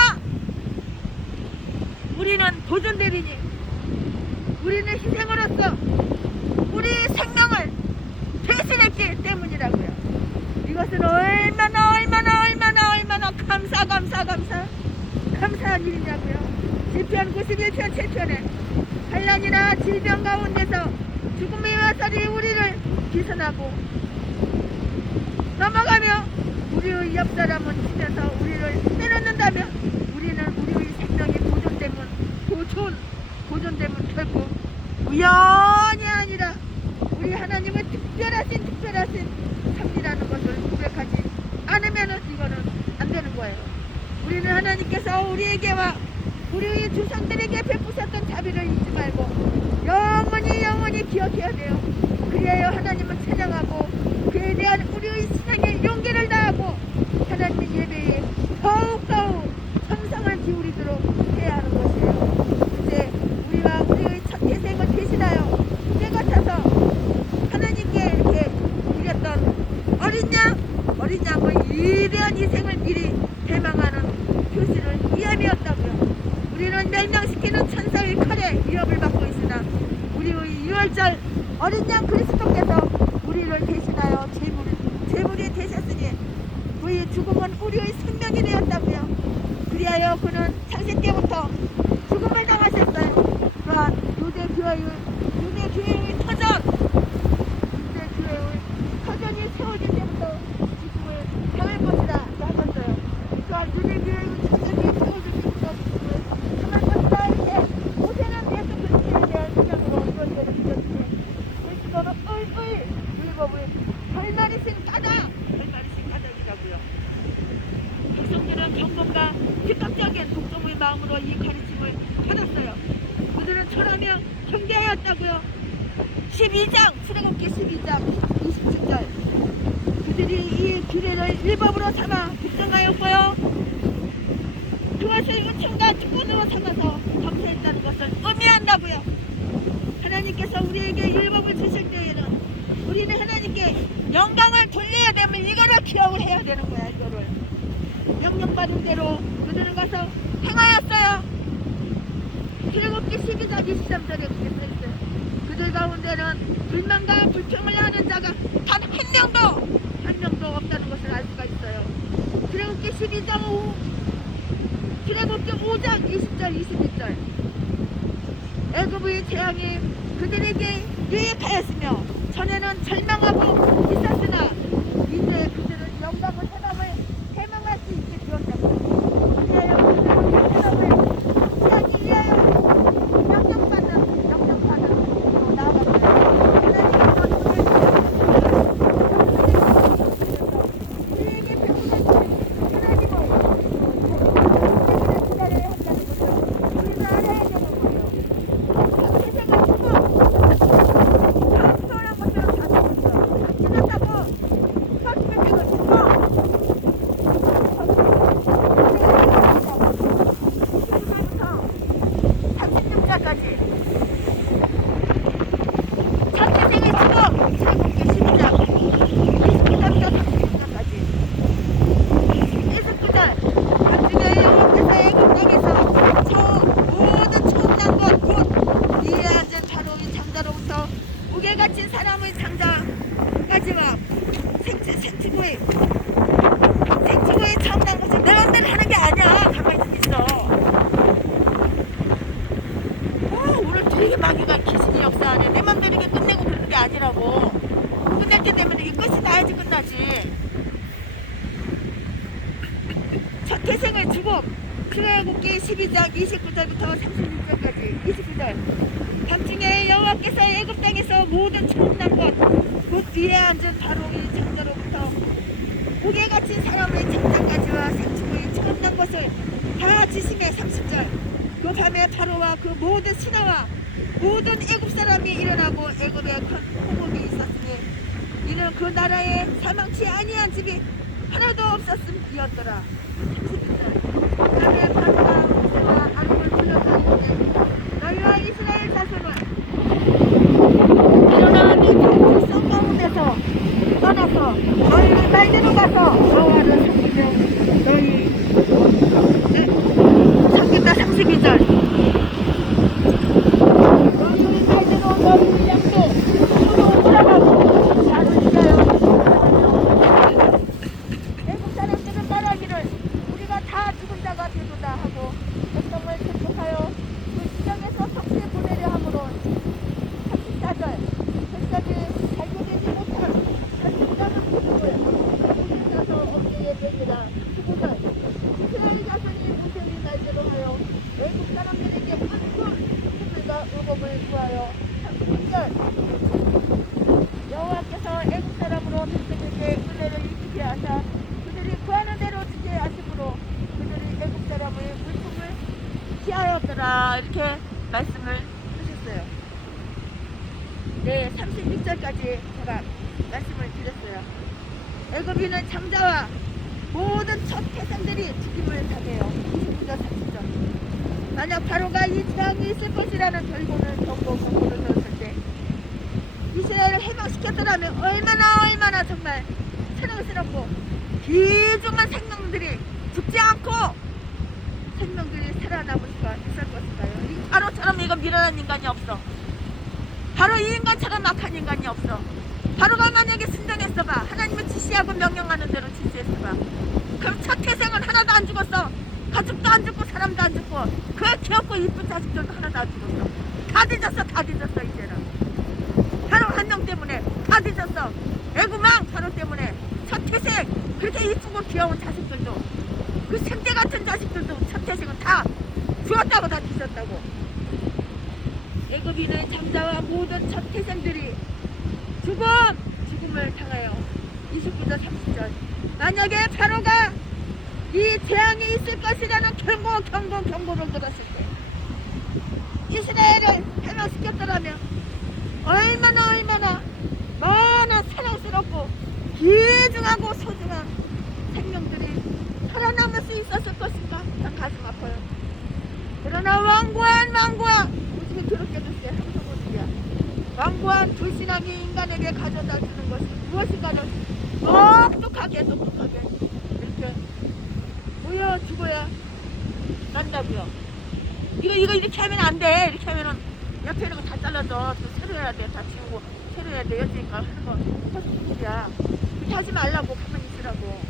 우리는 보존되리니 우리는 희생으로써 우리 생명을 대신했기 때문이라고요. 이것은 얼마나 감사한 일이냐고요. 시편 91편 7편에 환난이나 질병 가운데서 죽음의 화살이 우리를 기선하고 넘어가며 우리의 옆사람은 치면서 우리를 빼놓는다면 우리는 우리의 생명이 보존되면 결국 우연이 아니라 우리 하나님의 특별하신 섭리라는 것을 고백하지 않으면 이거는 안 되는 거예요. 우리는 하나님께서 우리에게와 우리의 조상들에게 베푸셨던 자비를 잊지 말고 영원히 기억해야 돼요. 그래야 하나님을 찬양하고 그에 대한 우리의 신앙의 용기를 다하고 하나님의 예배에 더욱 정성을 기울이도록 해야 하는 것이에요. 이제 우리와 우리의 첫 태생을 대신하여 때 같아서 하나님께 이렇게 드렸던 어린 양의 위대한 희생을 미리 대망하는 표시를 위함이었다고요. 우리는 멸망시키는 천사의 칼에 위협을 받고 있으나 우리의 유월절 어린 양 그리스도께서 우리를 대신하여 제물이 되셨으니 그의 죽음은 우리의 생명이 되었다고요. 그리하여 그는 창세 때부터 죽음을 당하셨어요. 또한 유대 교회의 터전이 세워질 때부터 죽음을 당할 것이라 하셨어요. 또한 유대 교회의 터전이 세워질 때부터 죽음을 당할 것이다. 이렇게 모세는 예수 그리스도에 대한 신앙으로 이루어져 있었으니 그리스도는 율법의 결말이신 까닭이라고요. 백성들은 경건과 즉각적인 독점의 마음으로 이 가르침을 받았어요. 그들은 철하며 경계하였다고요. 12장 출애굽기 12장 27절 그들이 이 규례를 율법으로 삼아 국정하였고요. 그것을 은총과 특권으로 삼아서 검토했다는 것을 의미한다고요. 하나님께서 우리에게 율법을 주실 때에는 우리는 하나님께 영광을 돌려야 되면 이거를 기억을 해야 되는 거야. 이거를 명령받은 대로 그들은 가서 행하였어요. 출애굽기 12장 23절에 그렇게 써있어요. 그들 가운데는 불만과 불평을 하는 자가 단 한 명도 없다는 것을 알 수가 있어요. 출애굽기 12장 출애굽기 5장 20절 21절 애굽의 재앙이 그들에게 유익하였으며 전에는 절망하고 있었으나 이제 그들은 영광을 해방할 수 있게 되었다고. 그리하여 그들은 해방을 피하기 위하여 영접받는 또 나아갔어요. 우리에게 베푸는 하나님을 기다려야 한다는 것을 우리가 알아야 되는 거예요. 세상을 소원한 것처럼 다 지났다고 서슴을 내고 죽어 36자까지 첫 태생의 죽음 출애굽기 12장 29절부터 36절까지 29절 밤중에 여호와께서 애굽 땅에서 모든 처음난 것 곧 이에 앉은 바로의 장자로부터 무게 갇힌 사람의 장자까지와 생축의 처음난 것을 내 맘대로 하는 게 아니야. 가만히 좀 있어. 오늘 되게 마귀가 귀신이 역사하네. 내 맘대로 이게 끝내고 그러는 게 아니라고. 끝날 때 되면 이게 끝이 나야지 끝나지. 첫 태생의 죽음 출애굽기 12장 29절부터 36절까지 29절 밤중에 여호와께서 애굽 땅에서 모든 처음난 것 곧 위에 앉은 바로의 장자로부터 목에 갇힌 사람의 장자까지와 생축의 처음난 것을 다 지심해 30절 그 밤에 바로와 그 모든 신하와 모든 애굽 사람이 일어나고 애굽에 큰 홍옥이 있었으니 이는 그 나라에 사망치 아니한 집이 하나도 없었음이었더라. 31절 그 밤에 바로가 모세와 아론을 불러서 이르되 너희와 이스라엘 자손은 일어나 네 성 가운데서 떠나서 너희의 말대로 가서 여호와를 섬기며 너희 섬긴다. 32절 너희의 말대로 너희의 양도 서로 돌아가고 나를 위하여 애국 사람들은 말하기를 우리가 다 죽은 자가 되도다 하고 백성을 결속하여 그 지경에서 석시에 보내려 하므로 34절 백성이 발견되지 못한 살림자는 죽음을 모든 자서 어깨에 메니라. 15절 이스라엘 자손이 모세의 말대로 하여 외국 사람들에게 큰 힘과 의복을 구하여 36절 여호와께서 애국 사람으로 백성에게 은혜를 입히게 하사 그들이 구하는 대로 주게 하심으로 그들이 애국 사람의 물품을 피하였더라. 이렇게 말씀을 하셨어요. 네, 36절까지 제가 말씀을 드렸어요. 애굽인은 장자와 모든 첫 태생들이 죽임을 당해요. 29절 30절 만약 바로가 이 재앙이 있을 것이라는 결과를 경고를 들었을 때 이스라엘을 해방시켰더라면 얼마나 정말 사랑스럽고 귀중한 생명들이 죽지 않고 생명들이 살아남을 수가 있을 것인가요? 바로처럼 이거 미련한 인간이 없어. 바로 이 인간처럼 악한 인간이 없어. 바로가 만약에 순종했어봐. 하나님을 지시하고 명령하는 대로 지시했어봐. 그럼 첫 태생은 하나도 안 죽었어. 가족도 안 죽고 사람도 안 죽고 그 귀엽고 이쁜 자식들도 하나도 안 죽었어. 다 뒤졌어 이제는. 바로 한 명 때문에 다 뒤졌어. 애구망 바로 때문에 첫 태생 그렇게 이쁘고 귀여운 자식들도 그 생태 같은 자식들도 첫 태생은 다 죽었다고 다 뒤졌다고. 애굽인의 장자와 모든 첫 태생들이 죽음을 당하여 29절 30절 만약에 바로가 이 재앙이 있을 것이라는 경고를 들었을 때 이스라엘을 해방시켰더라면 얼마나 사랑스럽고 귀중하고 소중한 생명들이 살아남을 수 있었을 것인가? 참 가슴 아파요. 그러나 완고한 요즘에 더럽게도 쎄 함성어들이야. 완고한 불신앙이 인간에게 가져다 주는 것이 무엇인가를 똑똑하게 이렇게 보여주고야 난다고요. 이거 이렇게 하면 안 돼. 이렇게 하면은 옆에 있는 거 다 잘라서 또 새로 해야 돼. 다 지우고 새로 해야 돼. 여지니까 하는 거 헛소리야. 그렇게 하지 말라고. 가만히 있으라고.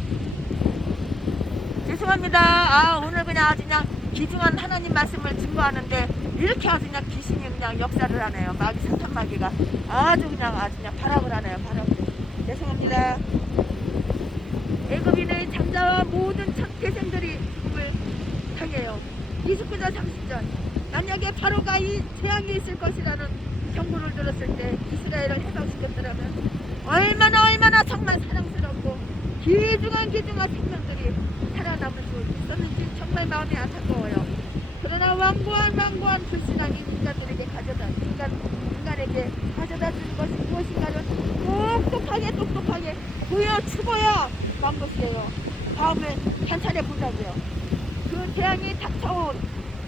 죄송합니다. 오늘 그냥 아주 그냥 귀중한 하나님 말씀을 증거하는데 이렇게 아주 그냥 귀신이 그냥 역사를 하네요. 마귀 사탄 마귀가 아주 그냥 발악을 하네요. 발악을. 죄송합니다. 애굽인의 장자와 모든 태생들이 죽음을 당해요. 29절 30절 만약에 바로가 이 재앙이 있을 것이라는 경고를 들었을 때 이스라엘을 해방시켰더라면 얼마나 정말 사랑스럽고 귀중한 생명들이 살아남을 수 있었는지 정말 마음이 안타까워요. 그러나 완고한 불신앙이 인간에게 가져다 주는 것이 무엇인가를 똑똑하게 보여주고야 만 것이에요. 다음에 현찰해 보자고요. 그 재앙이 닥쳐온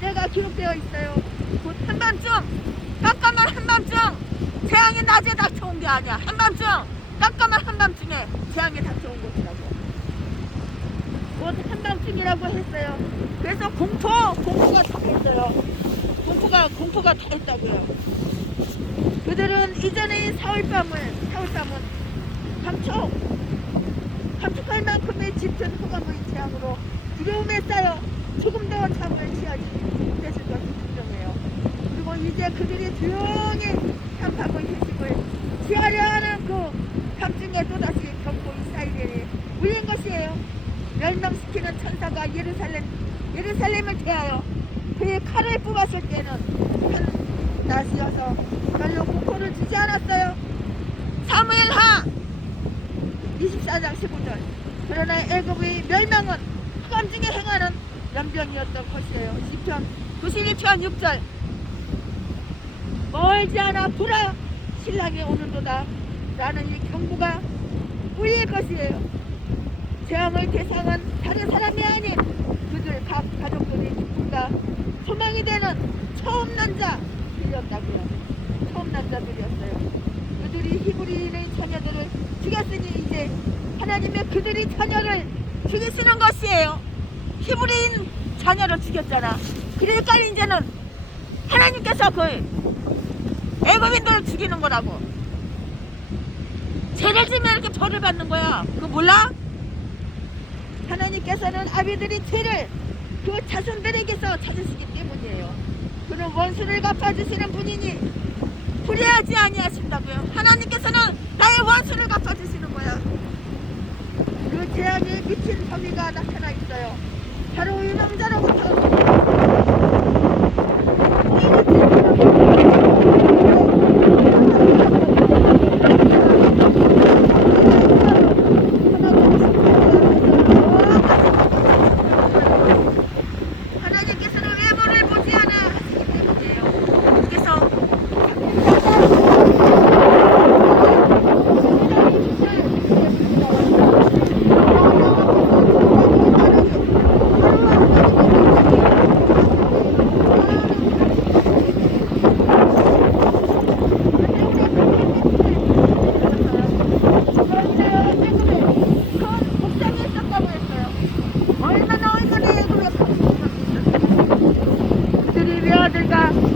때가 기록되어 있어요. 곧 한밤중, 깜깜한 한밤중, 재앙이 낮에 닥쳐온 게 아니야. 한밤중, 깜깜한 한밤중에 재앙이 닥쳐온 것이라고. 곧 한밤중이라고 했어요. 그래서 공포가 다 했어요. 공포가 다 했다고요. 그들은 이전의 사울밤은 감축할 만큼의 짙은 흑암의 재앙으로 두려움에 쌓여 조금 더 잠을 취하지 못했을 것이 분명해요. 그리고 이제 그들이 조용히 잠하고 휴식을 취하려 하는 그 밤중에 또다시 경고의 사이렌이 울린 것이에요. 멸망시키는 천사가 예루살렘을 대하여 그의 칼을 뽑았을 때는 한 낮이어서 별로 공포를 주지 않았어요. 사무엘하 24장 15절 그러나 애굽의 멸망은 흑암 중에 행하는 연병이었던 것이에요. 시편 91편 6절 멀지 않아 보라 신랑이 오는도다 라는 이 경고가 울릴 것이에요. 재앙의 대상은 다른 사람이 아닌 그들 각 가족들의 기쁨과 소망이 되는 처음 난자들이었다고요. 처음 난자들이었어요. 그들이 히브리인의 자녀들을 죽였으니 이제 하나님의 그들의 자녀를 죽이시는 것이에요. 히브리인 자녀를 죽였잖아. 그러니까 이제는 하나님께서 그 애굽인들을 죽이는 거라고. 죄를 지면 이렇게 벌을 받는 거야. 그거 몰라? 하나님께서는 아비들의 죄를 그 자손들에게서 찾으시기 때문이에요. 그는 원수를 갚아주시는 분이니 불의하지 아니하신다고요. 하나님께서는 나의 원수를 갚아주시는 거야. 그 재앙에 미친 범위가 나타나 있어요. 바로 유명자로부터 하나님께서는 외모를 보지 않아 하시기 때문이에요. 그래서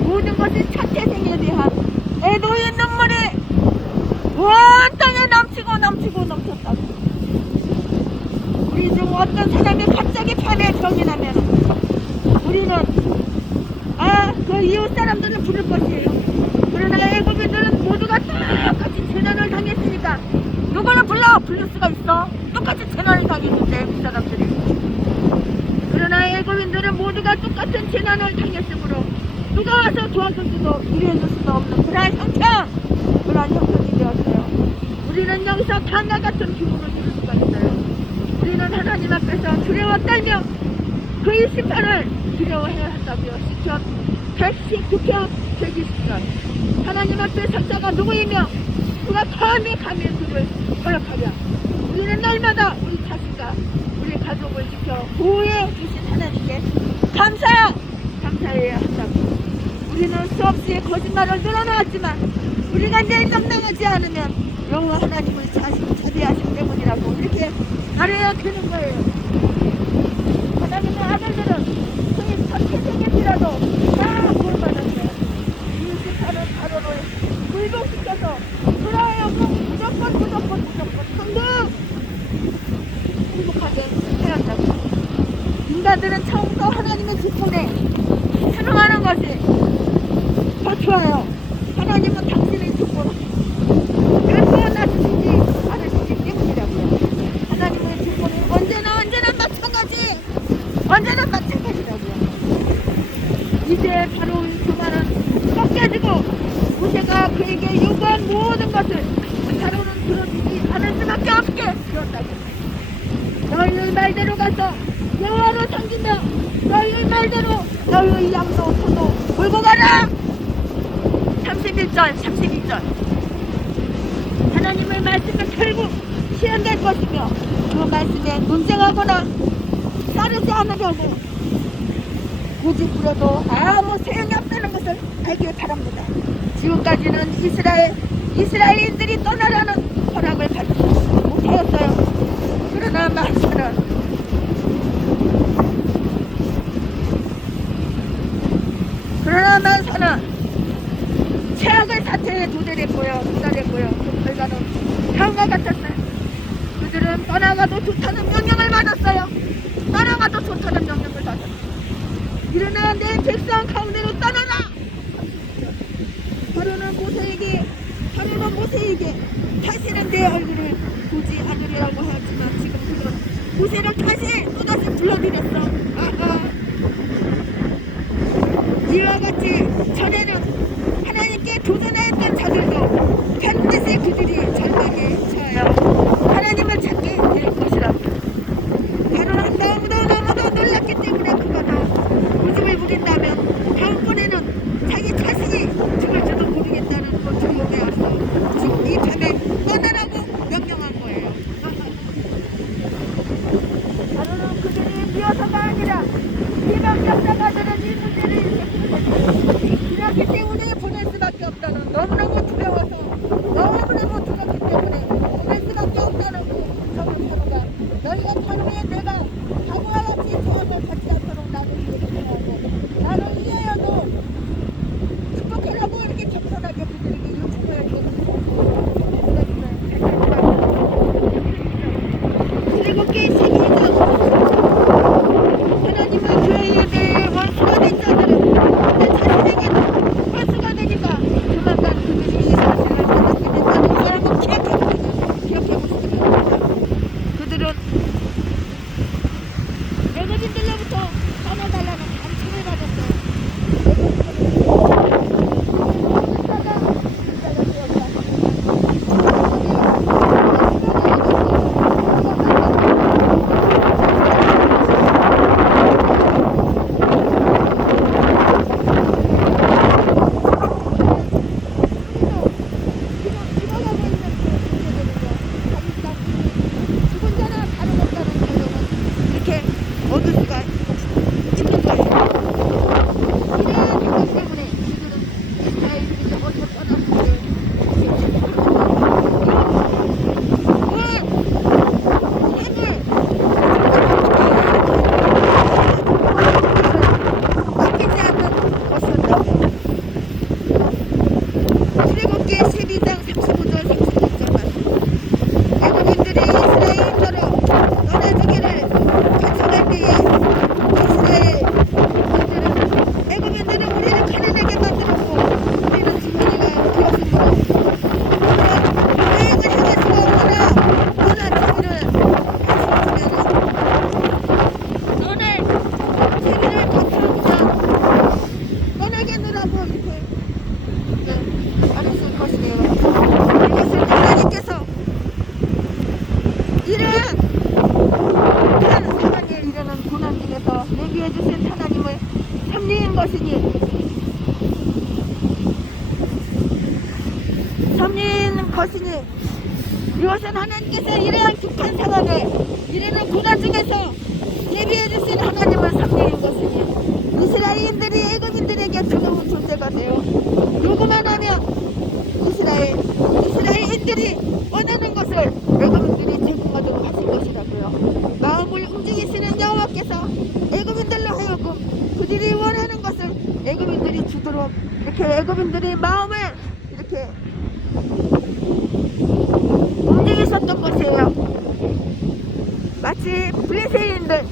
모든 것이 첫태생에 대한 애도의 눈물이 온 땅에 넘쳤다고. 우리 중 어떤 사람이 갑자기 밤에 병이 나면 우리는 그 이웃 사람들을 부를 것이에요. 그러나 애굽인들은 모두가 똑같이 재난을 당했으니까 누구를 부를 수가 있어? 똑같이 재난을 당했는데 애굽 사람들이. 그러나 애굽인들은 모두가 똑같은 재난을 당했으므로 누가 와서 도와줄 수도 이해해줄 수도 없는 그러한 형편이 되었어요. 우리는 여기서 다음과 같은 기분을 이룰 수가 있어요. 우리는 하나님 앞에서 두려워 떨며 그의 심판을 두려워해야 한다고요. 시편 119편 120절 하나님 앞에 선 자가 누구이며 누가 감히 그를 거역하랴. 수 없이 거짓말을 늘어놓았지만 우리가 내일 명령하지 않으면 여호와 하나님을 자비하심 때문이라고 이렇게 말해야 되는 거예요. 하나님의 아들들은 그의 첫 태생일지라도 다 구원받았어요. 이웃집사는 바로를 불복시켜서 그러하여금 무조건 성공! 행복하게 태어났다고. 인간들은 처음부터 하나님의 직분에 순응하는 것이 더 좋아요. 하나님은 당신의 직분 결코 놔두시지 않으시기 때문이라고요. 하나님의 직분은 언제나 마찬가지라고요. 이제 바로 그만은 꺾여지고 모세가 그에게 요구한 모든 것을 바로는 들어주지 않을 수밖에 없게 되었다고. 너희의 말대로 가서 여호와를 섬기며 너희의 말대로 너희의 양도 소도 몰고 가라. 32절 하나님의 말씀은 결국 실현될 것이며 그 말씀에 논쟁하거나 따르지 않으려고 고집 부려도 아무 소용이 없다는 것을 알길 바랍니다. 지금까지는 이스라엘인들이 떠나라는 허락을 받지 못하였어요. 그러나 만사는 최악의 사태에 도달했고요. 그 결과는 다음과 같았어요. 그들은 떠나가도 좋다는 명령을 받았어요. 일어나 내 백성 가운데로 떠나라. 바로는 모세에게 다시는 내 얼굴을 보지 않으리라고 하지만 지금 그들은 모세를 또다시 불러들였어. 이와 같이 전에는 하나님께 도전하였던 자들도 반드시 그들이 절망에 처하여 하나님을 찾게 될 것이라고. 바로는 너무도 놀랐기 때문에 그가 고집을 부린다면 다음번에는 자기 자신이 죽을지도 모르겠다는 그 두려움에 앞서 지금 이 밤에 떠나라고 명령한 거예요. 바로는 그들이 미워서가 아니라 비방 역사가들은 이 문제를 이렇게 때문에 보낼 수밖에 없다는 너무너무 두려워서 너무너무 두렵기 때문에 보낼 수밖에 없다는 그 사모가 너희가 하루에 내가 바보와 같이 죄악을 받지 않도록 나를 이해하고 나를 이해하고 축복해라고 이렇게 겸손하게 그들에게 요청을 했거든요. 7개의 세계에서 하나님은 교회에 대해 원수가 된 자들은 자신에게 원수가 되니까 조만간 그들이 이 사실을 받았게 된다는 사람은 기억해 보시기 바랍니다. 그들은 애굽인들로부터 떠나달라는 간청을 받았어요. 것이니 이것은 하나님께서 이러한 극한 상황에 이르는 고난 중에서 예비해 주신 하나님을 섬기는 것이니 이스라엘 이스라엘인들이 애굽인들에게 두려운 존재가 돼요. 요구만 하면 이스라엘인들이 원하는 것을 애굽인들이 제공하도록 하신 것이라고요. 마음을 움직이시는 여호와께서 애굽인들로 하여금 그들이 원하는 것을 애굽인들이 주도록 이렇게 애굽인들의 마음을 이렇게 움직이셨던 것이에요. 마치 블레셋인들,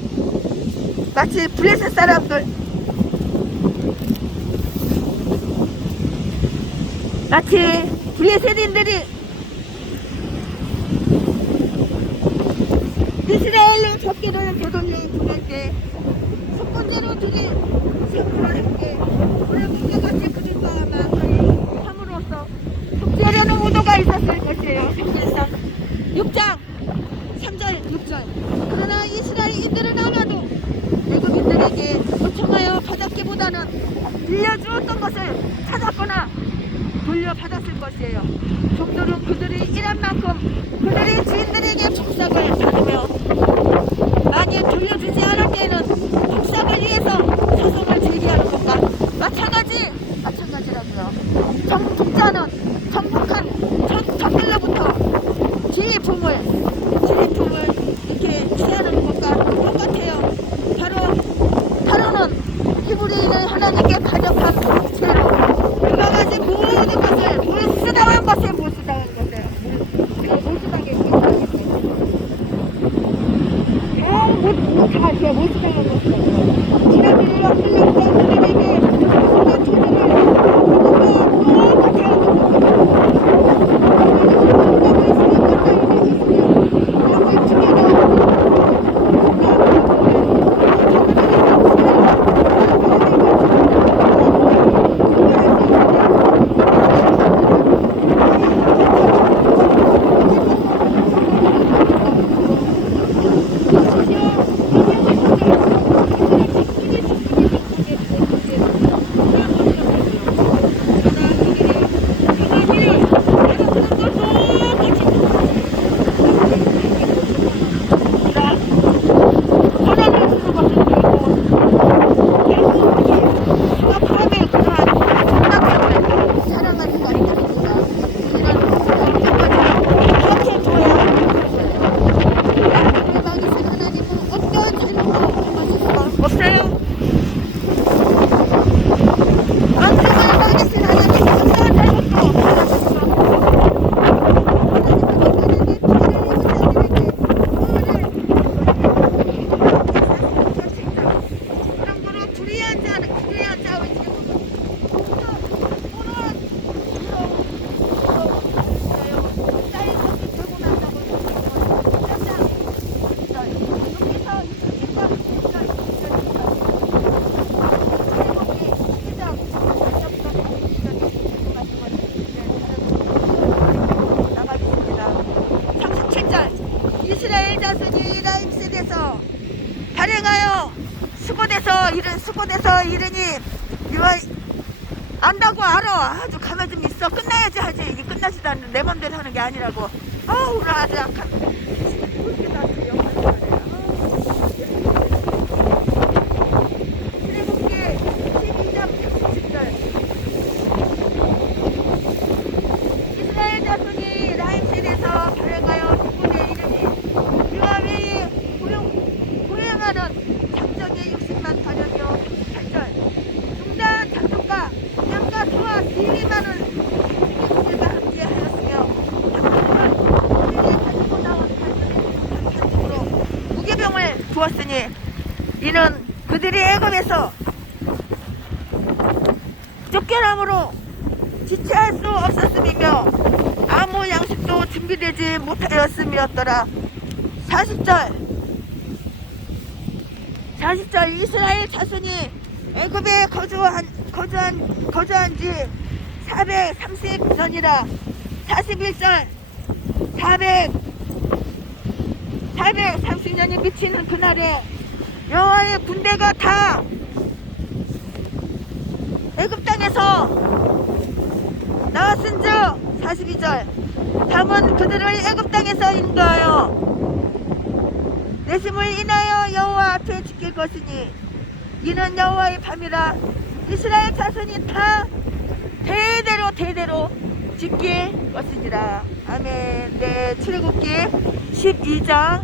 마치 블레셋 사람들, 마치 블레셋인들이 이스라엘로 적기를 되돌려 보낼 때 첫 번째로 들이 세포를 함께 물고기와 같이 그들과 마음을 함으로써 속죄하려는 의도가 있었을 것이에요. 성경상 6장 3절 6절. 그러나 이스라엘인들은 아마도 애굽인들에게 요청하여 받았기보다는 빌려주었던 것을 찾았거나 돌려받았을 것이에요. 종들은 그들이 일한 만큼 그들의 주인들에게 복삭을 받으며 만약 돌려주지 않을 때는 복삭을 위해서 소송을 제기하는 것과 마찬가지라고요. 정복자는 정복한 적들로부터 지휘품을 이렇게 취하는 것과 똑같아요. 바로는 히브리인을 하나님께 가져간 죄로 그와 같이 모든 것을 몰수당한 것을 몰수당한 것을 몰수당하게 몰수당한 것이라고요. 지난주에 풀렸던 그들에게 소속의 수고돼서 이르니 안다고 알아. 아주 가만히 좀 있어. 끝나야지 하지. 이게 끝나지도 않는데 내 맘대로 하는 게 아니라고. 오늘 아주 약한 출애굽기 12장 30절. 이스라엘 자손이 라임실에서 발행하여 북군에 이르니 유아 외에 고용하는 작정의 60만 가령이요 8절. 중단 작곡가 양과 소와 비위만을 그들과 함께 하였으며 작곡은 그들이 가지고 나온 단으로 무게병을 부었으니 이는 그들이 애굽에서 쫓겨남으로 지체할 수 없었음이며 아무 양식도 준비되지 못하였음이었더라. 40절 이스라엘 자손이 애굽에 거주한 지 430년이라. 41절 430년이 미치는 그날에 여호와의 군대가 다 애굽 땅에서 나왔은즉 42절 다만 그들을 애굽 땅에서 인도하여 내심을 인하여 여호와 앞에 지킬 것이니 이는 여호와의 밤이라. 이스라엘 자손이 다 대대로 짓게 것이니라. 아멘. 네, 출애굽기 12장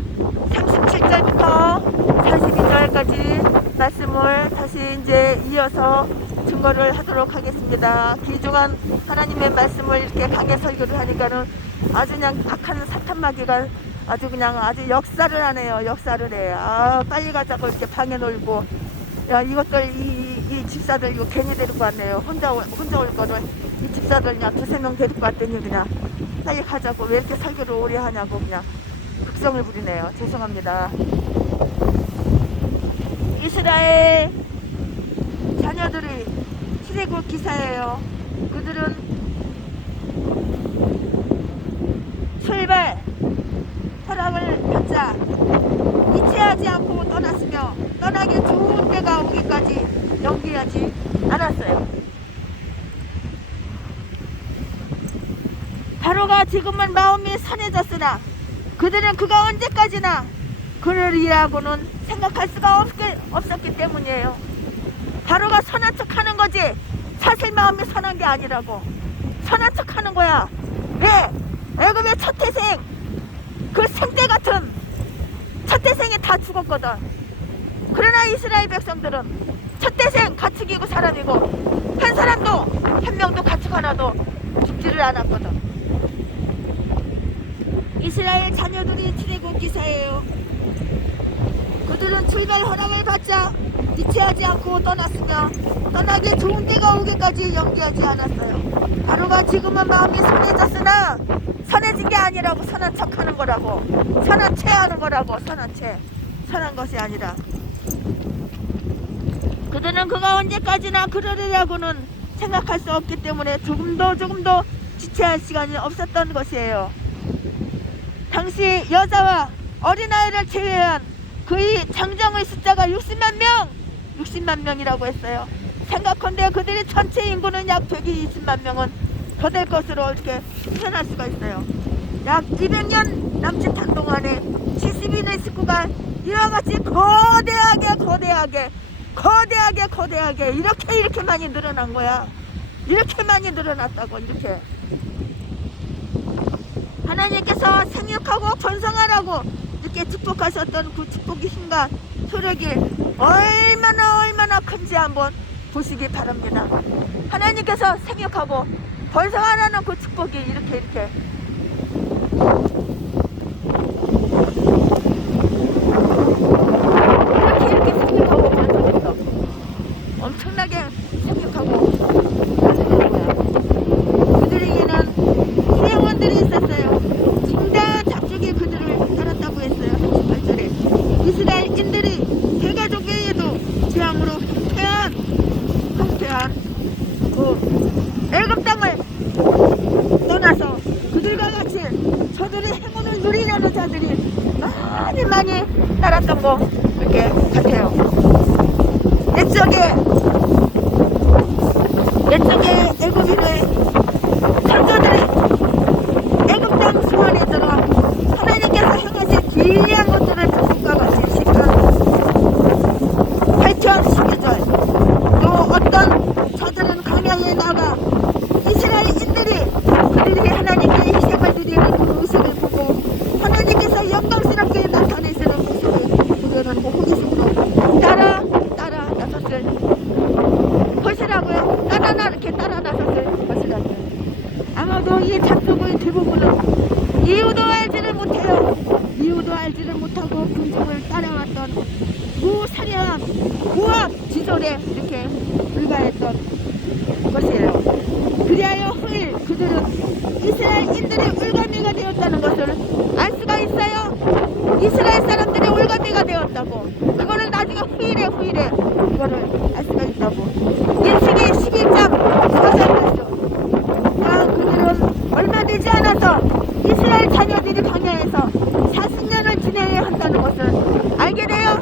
37절부터 42절까지 말씀을 다시 이제 이어서 증거를 하도록 하겠습니다. 귀중한 하나님의 말씀을 이렇게 강해 설교를 하니까는 아주 그냥 악한 사탄마귀가 아주 그냥 아주 역사를 하네요. 역사를 해. 아, 빨리 가자고 이렇게 방에 놀고. 야, 이것들 이 집사들 이거 괜히 데리고 왔네요. 혼자 올 거를 이 집사들 그냥 두세 명 데리고 왔더니 그냥 빨리 가자고 왜 이렇게 설교를 오래 하냐고 그냥 극성을 부리네요. 죄송합니다. 이스라엘 자녀들이 출애굽 기사예요. 그들은 출발 허락을 받자 이체하지 않고 떠났으며 떠나기 좋은 때가 오기까지 연기하지 않았어요. 바로가 지금은 마음이 선해졌으나 그들은 그가 언제까지나 그러리라고는 생각할 수가 없었기 때문이에요. 바로가 선한 척 하는 거지 사실 마음이 선한 게 아니라고. 선한 척 하는 거야. 왜? 애굽의 첫 태생 그 생떼 같은 첫 태생이 다 죽었거든. 그러나 이스라엘 백성들은 첫 태생 가축이고 사람이고 한 사람도 한 명도 가축 하나도 죽지를 않았거든. 이스라엘 자녀들이 출애굽 기사예요. 그들은 출발 허락을 받자 이체하지 않고 떠났으며 떠나기 좋은 때가 오기까지 연기하지 않았어요. 바로가 지금은 마음이 선해졌으나 선해진 게 아니라고. 선한 척 하는 거라고. 선한 채 하는 거라고. 선한 채. 선한 것이 아니라. 그들은 그가 언제까지나 그러려고는 생각할 수 없기 때문에 조금도 지체할 시간이 없었던 것이에요. 당시 여자와 어린아이를 제외한 그의 장정의 숫자가 60만 명이라고 했어요. 생각컨대 그들이 전체 인구는 약 120만 명은 더 될 것으로 이렇게 표현할 수가 있어요. 약 200년 남짓한 동안에 70인의 식구가 이와 같이 거대하게 이렇게 많이 늘어난 거야. 이렇게 많이 늘어났다고. 이렇게 하나님께서 생육하고 번성하라고 이렇게 축복하셨던 그 축복의 힘과 효력이 얼마나 큰지 한번 보시기 바랍니다. 하나님께서 생육하고 번성하라는 그 축복이 이렇게 생육하고 번성했어. 엄청나게 생육하고 번성한 거야. 그들에게는 수양원들이 있었어요. 중대한 잡족이 그들을 따랐다고 했어요. 38절에 이스라엘인들이 대가족 외에도 재앙으로 황폐한 그 애굽 땅을 떠나서 그들과 같이 저들의 행운을 누리려는 자들이 많이 따랐던 거 이렇게 같아요. 옛적에 애굽인의 선조들이 애굽 땅 수원에 들어 하나님께서 행하신 기이한 것들을 본 것과 같이 시편 8편 12절 또 어떤 저들은 광야에 나가 이스라엘인들이 그들이 하나님의 희생을 드리는 그 모습을 보고 하나님께서 영광스럽게 나타내시는 모습을 보려는 호기심으로 따라 나섰을 것이라고요. 이렇게 따라 나섰을 것이라고요. 아마도 이 잡족의 대부분은 이유도 알지를 못해요. 이유도 알지를 못하고 군중을 따라왔던 무사려한 고압지졸에 이렇게 불과했던 것이에요. 그리하여 후일 그들은 이스라엘인들의 올가미가 되었다는 것을 알 수가 있어요. 이스라엘 사람들의 올가미가 되었다고. 그거를 나중에 후일에 그거를 알 수가 있다고. 민수기 11장 4절이었죠. 그들은 얼마 되지 않아서 이스라엘 자녀들이 광야에서 40년을 지내야 한다는 것을 알게 돼요.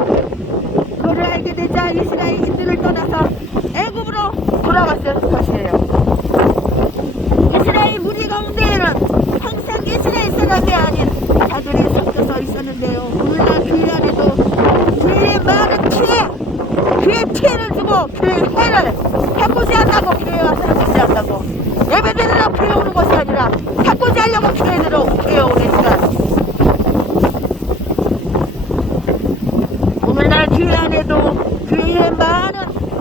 그거를 알게 되자 이스라엘인들을 떠나서 애굽으로 돌아갔을 것이에요. 이스라엘 무리 가운데에는 항상 이스라엘 사람이 아닌 자들이 섞여서 있었는데요. 오늘날 교회 안에도 그의 많은 그의 피해 교회에 많은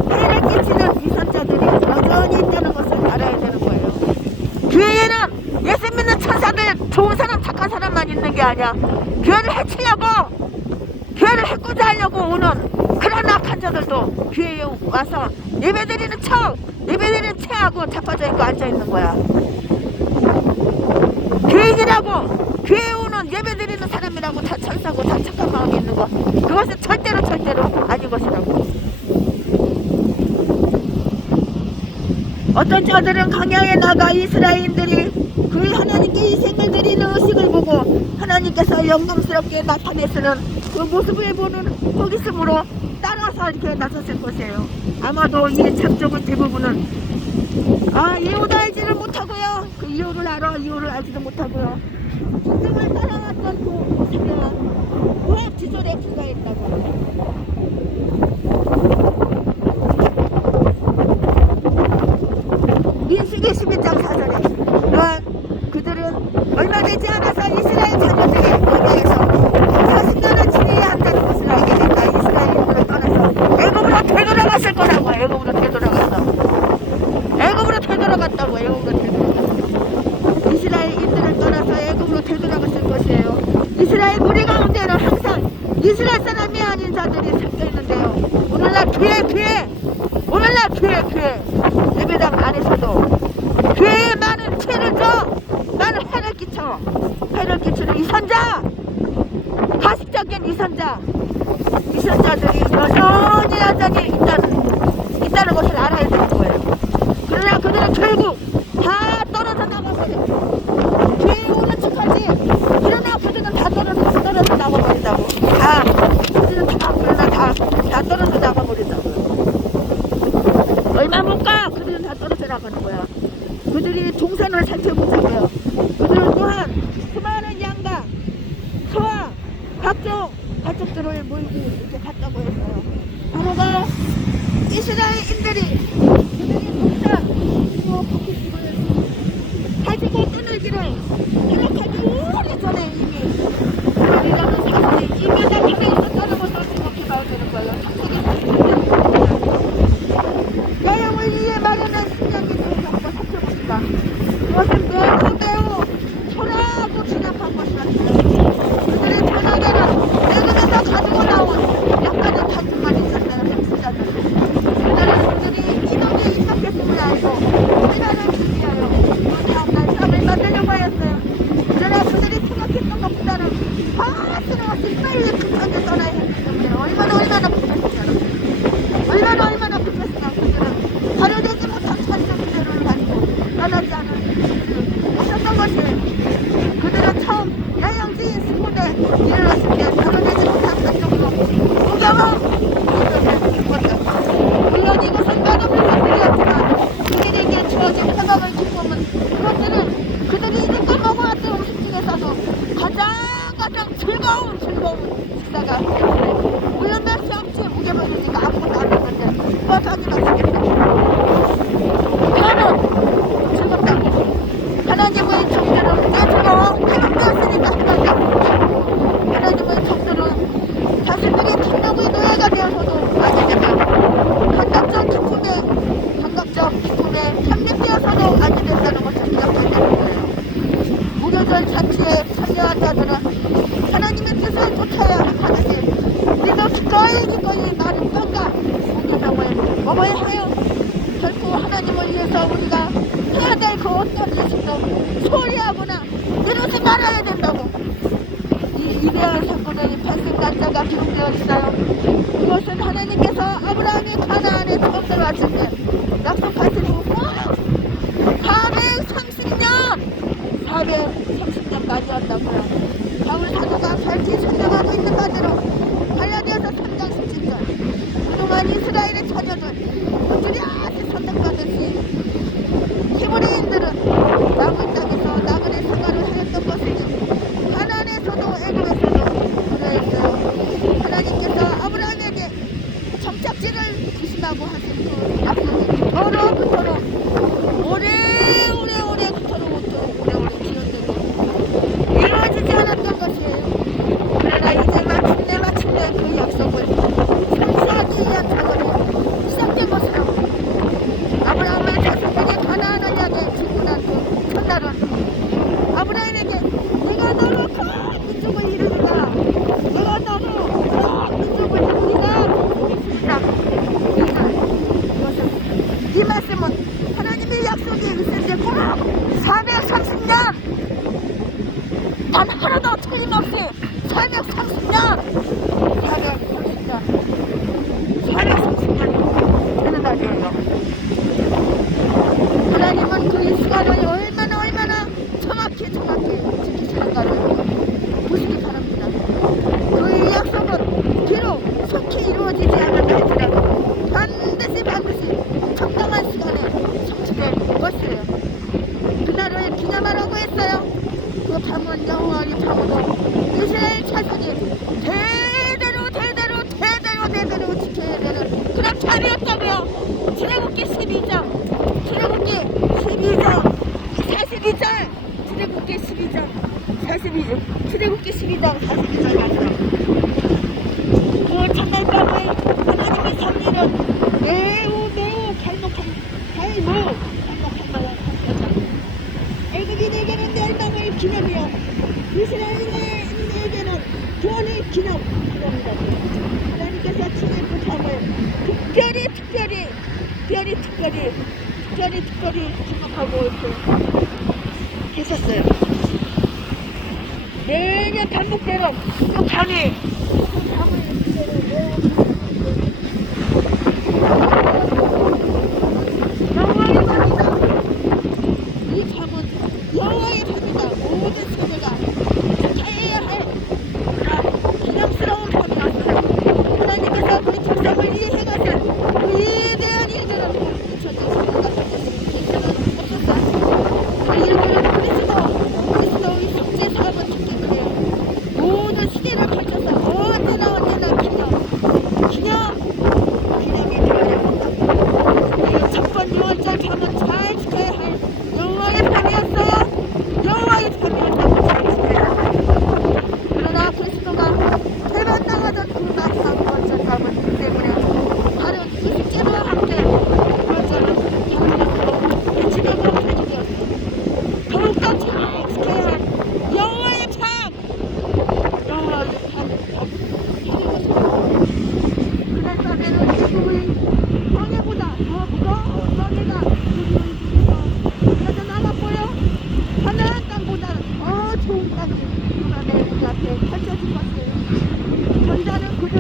해를 끼치는 위선자들이 여전히 있다는 것을 알아야 되는 거예요. 교회에는 예수 믿는 천사들, 좋은 사람, 착한 사람만 있는 게 아니야. 교회를 해치려고, 교회를 해코자 하려고 오는 그런 악한 자들도 교회에 와서 예배드리는 척, 예배드리는 채하고 자빠져 있고 앉아 있는 거야. 교인이라고, 교회에 오는 예배드리는 사람이라고 다 천사고 다 착한 마음이 있는 거, 그것은 절대로 아닌 것이라고. 어떤 자들은 광야에 나가 이스라엘인들이 그 하나님께 희생을 드리는 의식을 보고 하나님께서 영광스럽게 나타내시는 그 모습을 보는 호기심으로 따라서 이렇게 나섰을 것이에요. 아마도 이 참족은 대부분은 이유도 알지를 못하고요. 그 이유를 이유를 알지도 못하고요. 진정을 따라왔던 그 사람은 무합지졸에 불과했다고. 민수기 11장 4절에 또한 그들은 얼마 되지 않아서 이스라엘 자녀들이 거기에서 40년을 지내야 한다는 것을 알게 된다. 이스라엘인들을 떠나서 애굽으로 되돌아갔을 거라고. 애굽으로 되돌아갔다고. 이스라엘인들을 떠나서 애굽으로 되돌아갔을 것이에요. 이스라엘 무리 가운데는 항상 이스라엘 사람이 아닌 자들이 섞여 있는데요. 오늘날 교회 예배당 안에서도 교회에 많은 죄를 져, 많은 해를 끼치는 이선자, 가식적인 이선자들이 여전히 있다는 것을 알아야 되는 거예요. 그러나 그들은 결국 다 떨어져 나가버려요. 교회에 오는 척하지, 그러나 그들은 다 떨어져 나가버린다고. 다 떨어져 나가버린다고. 얼마 못 가, 그들은 다 떨어져 나가는 거야. 그들이 동선을 살펴보자고요. 그들은 또한 수많은 양과 소와 각종 가축들을 몰고 이렇게 갔다고 했어요. 바로가 이스라엘인들이 그들이 동상 바퀴집을 가지고 떠나기를 생각하기 오래전에 이미 그들이라는 사실이 이미 나타나 있었다는 것을 생각해봐야 되는 거예요. 여행을 위해 마련한 신약의 한번 살펴봅시다. 그것은 매우 초라하고 진압한 것이었어요. 그들의 전화대는 내국에서 가지고 나온 약간의 단품만 있었어요. 백수자들. 그들이 이동에 입학했음을 알고 시간을 준비하여 그 다음날 쌈을 만들려고 하였어요. 그러나 그들이 생각했던 것보다는 쓸모없이 빨리 그 땅에 떠나야 했기 때문에 얼마나 급했으면 그들은 발효되지 못한 천적 그대로를 가지고 떠나지 않은 없었던 것이에요. 그들은 처음 여행지인 스폰에 이르렀을 때 발효되지 못한 천적으로 구경을 죽었다. 물론 이것은 맛없는 것들이었지만 그들에게 주어진 해방의 기쁨은 그들이 이제껏 먹어왔던 음식 중에서도 가장 즐거운 식사가 되었어요. 물론 맛이 없지, 무게 받으니까 아무것도 안 했는데 뻗어지 마시겠다. 그거는 즐겁다고. 하나님의 정죄는 깨지고 회복되었으니까 하나님의 정죄는 자신들이 탐욕의 노예가 되어서도 아니 됐다. 감각적 기쁨에 편집되어서도 아니 됐다는 것을 기억해야 되는 거예요. 무교절 잔치에 참여한 자들은 하나님의 뜻을 쫓아야 하듯이 우리도 기꺼이 많은 빵과 무교명을 먹어야 하여 결코 하나님을 위해서 우리가 해야 될 그 어떤 일식도 소홀히 하거나 이러지 말아야 된다고. 이 위대한 사건의 발생 날짜가 기록되어 있어요. 이것은 하나님께서 아브라함이 가나안에 처음 들어왔을 때 약속하신 후 430년까지였다고요. 바울 사도가 밝히 설명하고 있는 바대로 갈라디아서 3장 17절 그동안 이스라엘의 자녀들 뚜렷이 선택받은 히브리인들은 남은 땅에서 나그네 생활을 하였던 것이니 가나안에서도 애굽에서도 그러했어요. 하나님께서 아브라함에게 정착지를 주시라고 하신 그 약속이 더러그토록 오래 그토록 오래오래 지연되고 이루어지지 않았던 것이에요. 그러나 이제 430년 430년 되는 날이에요. 하나님은 그 시간을 얼마나 정확히 지키시는가를 보시기 바랍니다. 그 약속은 비록 속히 이루어지지 않는다 할지라도 반드시 적당한 시간에 성취될 것이에요. 그날을 기념하라고 했어요. 그 밤은 여호와의 밤으로 이스라엘 자손이 대대로 지켜야 되는 그런 밤이었다고요. 출애굽기 12장 42절 출애굽기 12장 42절 말씀. 그 첫날 밤의 하나님의 섭리는 매우 갈목한 말이었다. 애굽인에게는 멸망의 기념이요 이스라엘인에게는 구원의 기념입니다. 하나님께서 친히 그 밤을 특별히 기록하고 이렇게 계셨어요. 매년 반복되는 그 밤이 여호와의 밤이다. 이 밤은 여호와의 밤이다. 모든 세대가 지켜야 할 기념스러운 밤이었어요. 하나님께서 그 백성을 위해 행하신 그 위대한 일들은 잊혀질 수가 없었다. 그 일들은 그리스도의 속죄 사업을 듣기 위해 모든 시대를 거쳐서 언제나 기념이 되어야 한다. 이 첫번 6월절 밤은 잘 지켜야 할 여호와의 밤이었어요. 여호와의 밤이었다고 잘 지켜야 한다. 그러나 그리스도가 대만당하던 그 마지막 6월절 밤은 때문에 다른 이식제도와 함께 6월절은 밤으로 배치되고 폐지되었어요. 더욱더 잘 지켜야 할 여호와의 밤. 그날 밤에는 지금의 광야보다 더 무거운 멍에가 그래서 남았고요. 하늘한 땅보다 더 좋은 땅이 눈앞에 펼쳐진 것이에요. 전자는 그들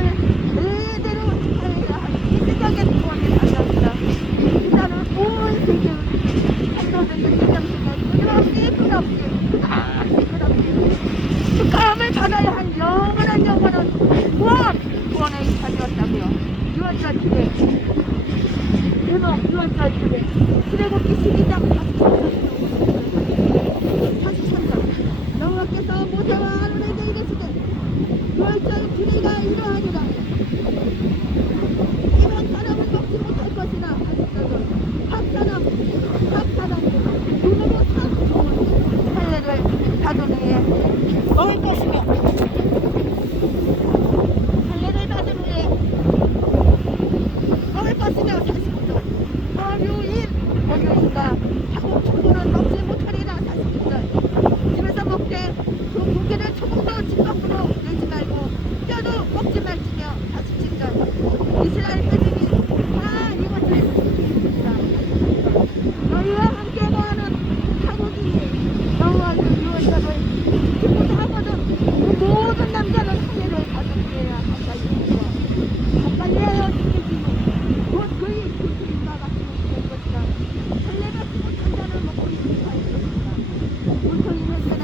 대대로 지켜야 할 이생각의 구원이 달렸다. 이자는 온 세계의 한도적인 세상 속에 끝없이 축하함을 받아야 할 영원한 구원의 자리였다고요. 6월절 기대 제목 6월절 기대 출애굽기 12장 43절 여호와께서 모세와 아론에게 이르시되 6월절 기대가 이러하니라. 이방 사람은 먹지 못할 것이나 하셨다고 각 사람 누구도 참 좋은 할례를 받은 후에 먹을 것이며 할례를 받은 후에 먹을 것이며 45절 월요일과 하고 축구는 먹지 못하리라. 46절 집에서 먹되 그 고기를 조금도 집 밖으로 내지 말고 뼈도 먹지 말지며. 47절 이스라엘 백성이 다 이것을 지키리라. 너희와 함께 거하는 타국이 여호와의 6월절을 지키고자 하거든 그 모든 남자는 할례를 받은 후에야 가까이 하여 지키지 곧 그의 그림과 같이 될 것이라. 할례 받지 못한 자는 먹고 있을 것이라. 물통이는 새나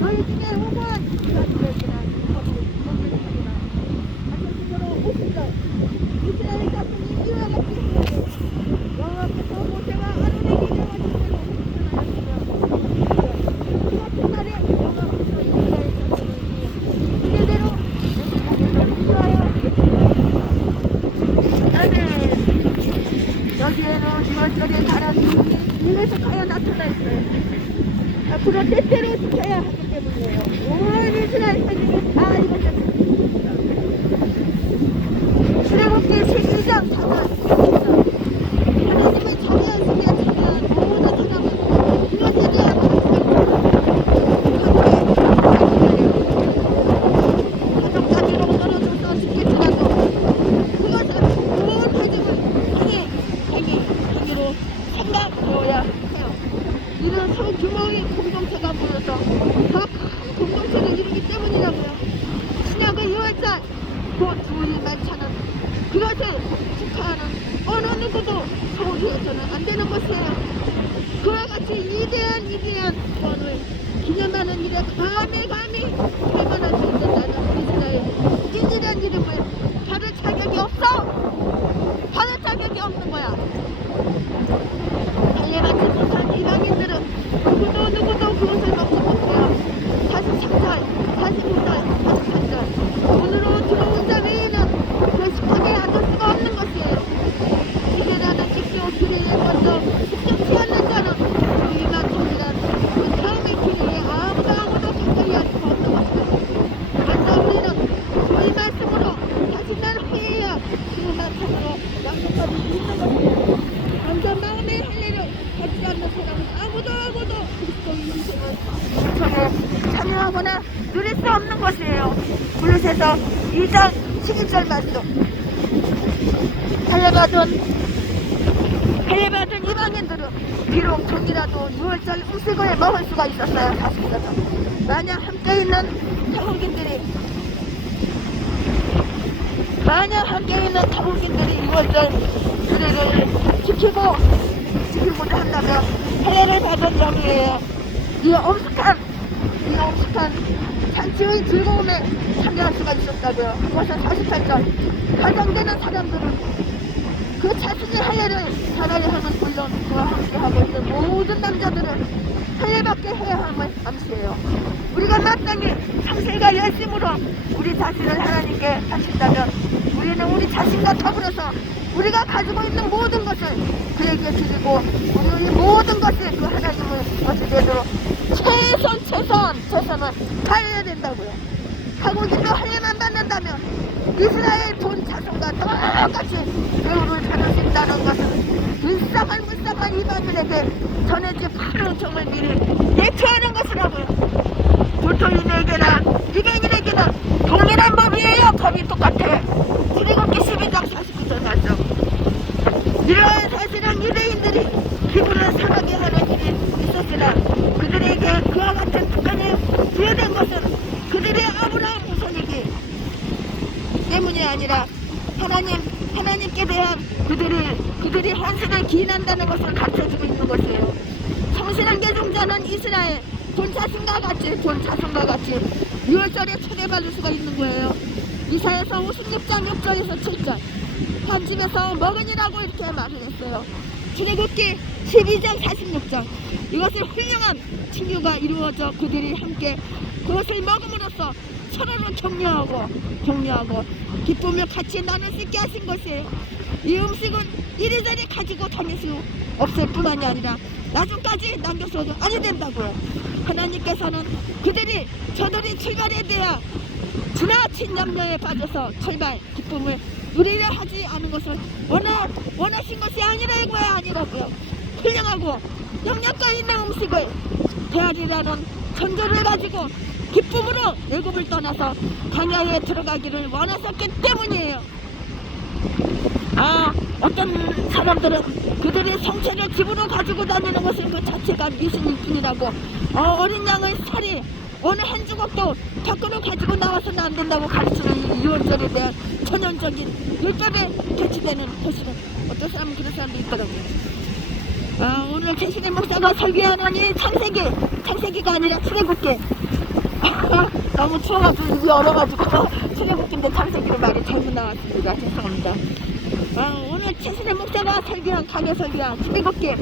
너희 중에 오만 이스라엘에게나 먹을 것이라. 마찬가지로 50절 이스라엘 자손이 이와 같이 행하되 여호와께서 모세와 아론에게 명하신 대로 행하였으며 그 같은 날에 여호와께서 이스라엘 자손에게 이래대로 인도하여 여기에는 6월절에 바람이 계속하여 나타나 있어요. 앞으로 때때로 지켜야 하기 때문이에요. 온 이스라엘 백성이 다 이것을 출애굽기 12장 4절 하나님의 자비하심에 참여한 모든 사람은 이것에 대한 가족까지로 떨어져서 죽겠더라도 그것은 온 가족을 행위로 생각되어야 해요. 이런 소규모의 공동체가 모여서 10살 그 주일만 차는 그것을 축하하는 어느 누구도 소리해서는 안 되는 것이에요. 그와 같이 위대한 구원을 기념하는 일에 감히 해만할 수 있는다는 이스라엘 인이란 이름을 받을 자격이 없어. 받을 자격이 없는 거야. 달려받지 못한 이방인들은 누구도 그것을 먹지 못해요. 43살, 46살, 48살 오늘로 들어온 자 외에는 그 식탁에 앉을 수가 없는 것이에요. 기대라는 직교 규례에 먼저 숙적치 않는 자는 주의만 통이란 그 다음의 규례에 아무도 가까이 할 수가 없는 것이다. 그래서 우리는 주의 말씀으로 다시 날 회해야 그 말씀으로 양식까지 있는 것이에요. 완전 마음의 할례를 받지 않는 사람은 아무도 그리스도의 인생을 저에 참여하거나 누릴 수 없는 것이에요. 블루스에서 2장 11절 말씀. 할례받은 이방인들은 비록 종이라도 6월절 음식을 먹을 수가 있었어요. 사실에서 만약 함께 있는 태국인들이 6월절 규례를 지키고자 한다면 할례를 받은 영이에요. 이 엄숙한 잔치의 즐거움에 참여할 수가 있었다고요. 그것은 48절. 가정되는 사람들은 그 자신의 할례를 잘하려 하면 물론 그와 함께하고 있는 모든 남자들은 할례받게 해야 함을 암시해요. 우리가 마땅히 상세가 열심으로 우리 자신을 하나님께 바친다면 우리는 우리 자신과 더불어서 우리가 가지고 있는 모든 것을 그에게 드리고 우리의 모든 것이 그 하나님을 어찌되도록 최선을 다해야 된다고요. 한국인도 할례만 받는다면 이스라엘 본 자손과 똑같이 배우를 받을 수 있다는 것은 불쌍한 이방인에게 전해질 푸른 정을 미리 예표하는 것이라고요. 불토인에게나 유대인에게나 동일한 법이에요. 법이 똑같아. 출애굽기 12장 49절 말씀. 이러한 사실은 유대인들이 기분을 상하게 하는 일이 있었으나 그들에게 그와 같은 특권이 부여된 것은 그들의 아브라함 후손이기 때문이 아니라 하나님께 대한 그들이 헌신을 기인한다는 것을 가르쳐주고 있는 것이에요. 성실한 계종자는 이스라엘 본 자손과 같이 6월절에 초대받을 수가 있는 거예요. 이사야서 56장 6절에서 7절. 한 집에서 먹으니라고 이렇게 말을 했어요. 출애굽기 12장 46절. 이것을 훌륭한 친교가 이루어져 그들이 함께 그것을 먹음으로써 서로를 격려하고 기쁨을 같이 나눌 수 있게 하신 것이에요. 이 음식은 이리저리 가지고 다닐 수 없을 뿐만이 아니라 나중까지 남겨서도 아니 된다고요. 하나님께서는 저들이 출발에 대한 지나친 염려에 빠져서 기쁨을 누리려 하지 않은 것을 원하신 것이 아니라고요. 훌륭하고 영양가 있는 음식을 대하리라는 전조를 가지고 기쁨으로 애굽을 떠나서 광야에 들어가기를 원하셨기 때문이에요. 어떤 사람들은 그들이 성체를 집으로 가지고 다니는 것은 그 자체가 미신일 뿐이라고 어린 양의 살이 어느 한 주걱도 밖으로 가지고 나와서는 안 된다고 가르치는 6월절에 대한 전형적인 율법에 개치되는 것이는 어떤 사람은 그런 사람도 있더라고요. 오늘 최신의 목사가 설교하는 이 창세기가 아니라 출애굽기. 너무 추워가지고 입이 얼어가지고 출애굽기인데 창세기로 말이 잘못 나왔습니다. 죄송합니다. 오늘 최신의 목사가 강요 설교한 출애굽기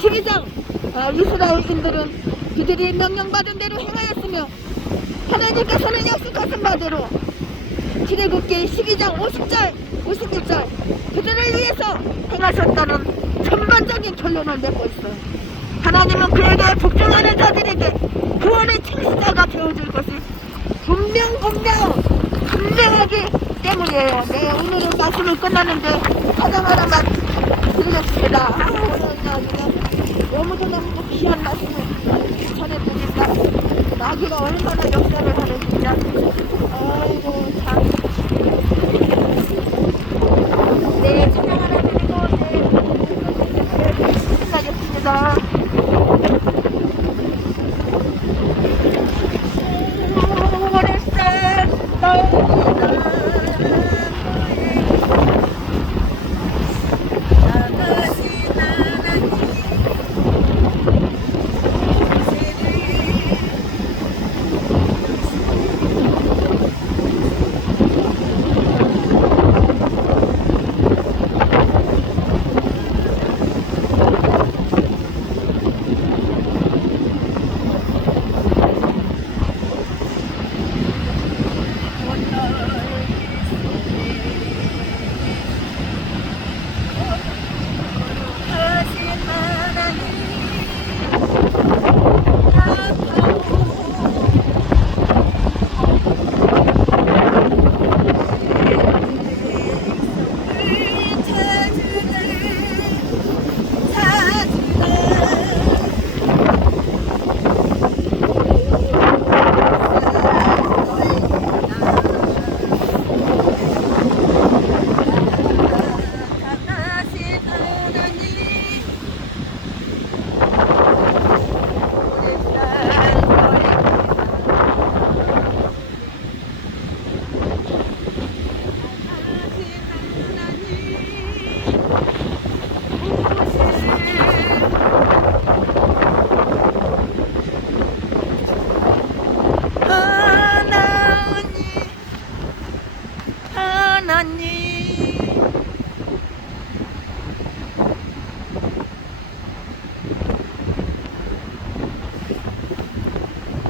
12장. 이스라엘인들은 그들이 명령받은 대로 행하였으며 하나님께서는 약속하신 바대로 출애굽기 12장 50절 51절 그들을 위해서 행하셨다는 전반적인 결론을 맺고 있어요. 하나님은 그에게 복종하는 자들에게 구원의 창시자가 되어줄 것이 분명하기 때문이에요. 네, 오늘은 말씀을 끝나는데 사장 하나만 드리겠습니다. 오늘은 너무도 귀한 말씀을 전해드립니다. 마귀가 얼마나 역사를 하는지. 아이고 참. 네, 사장 하나 드리고 끝나겠습니다. 오래세 날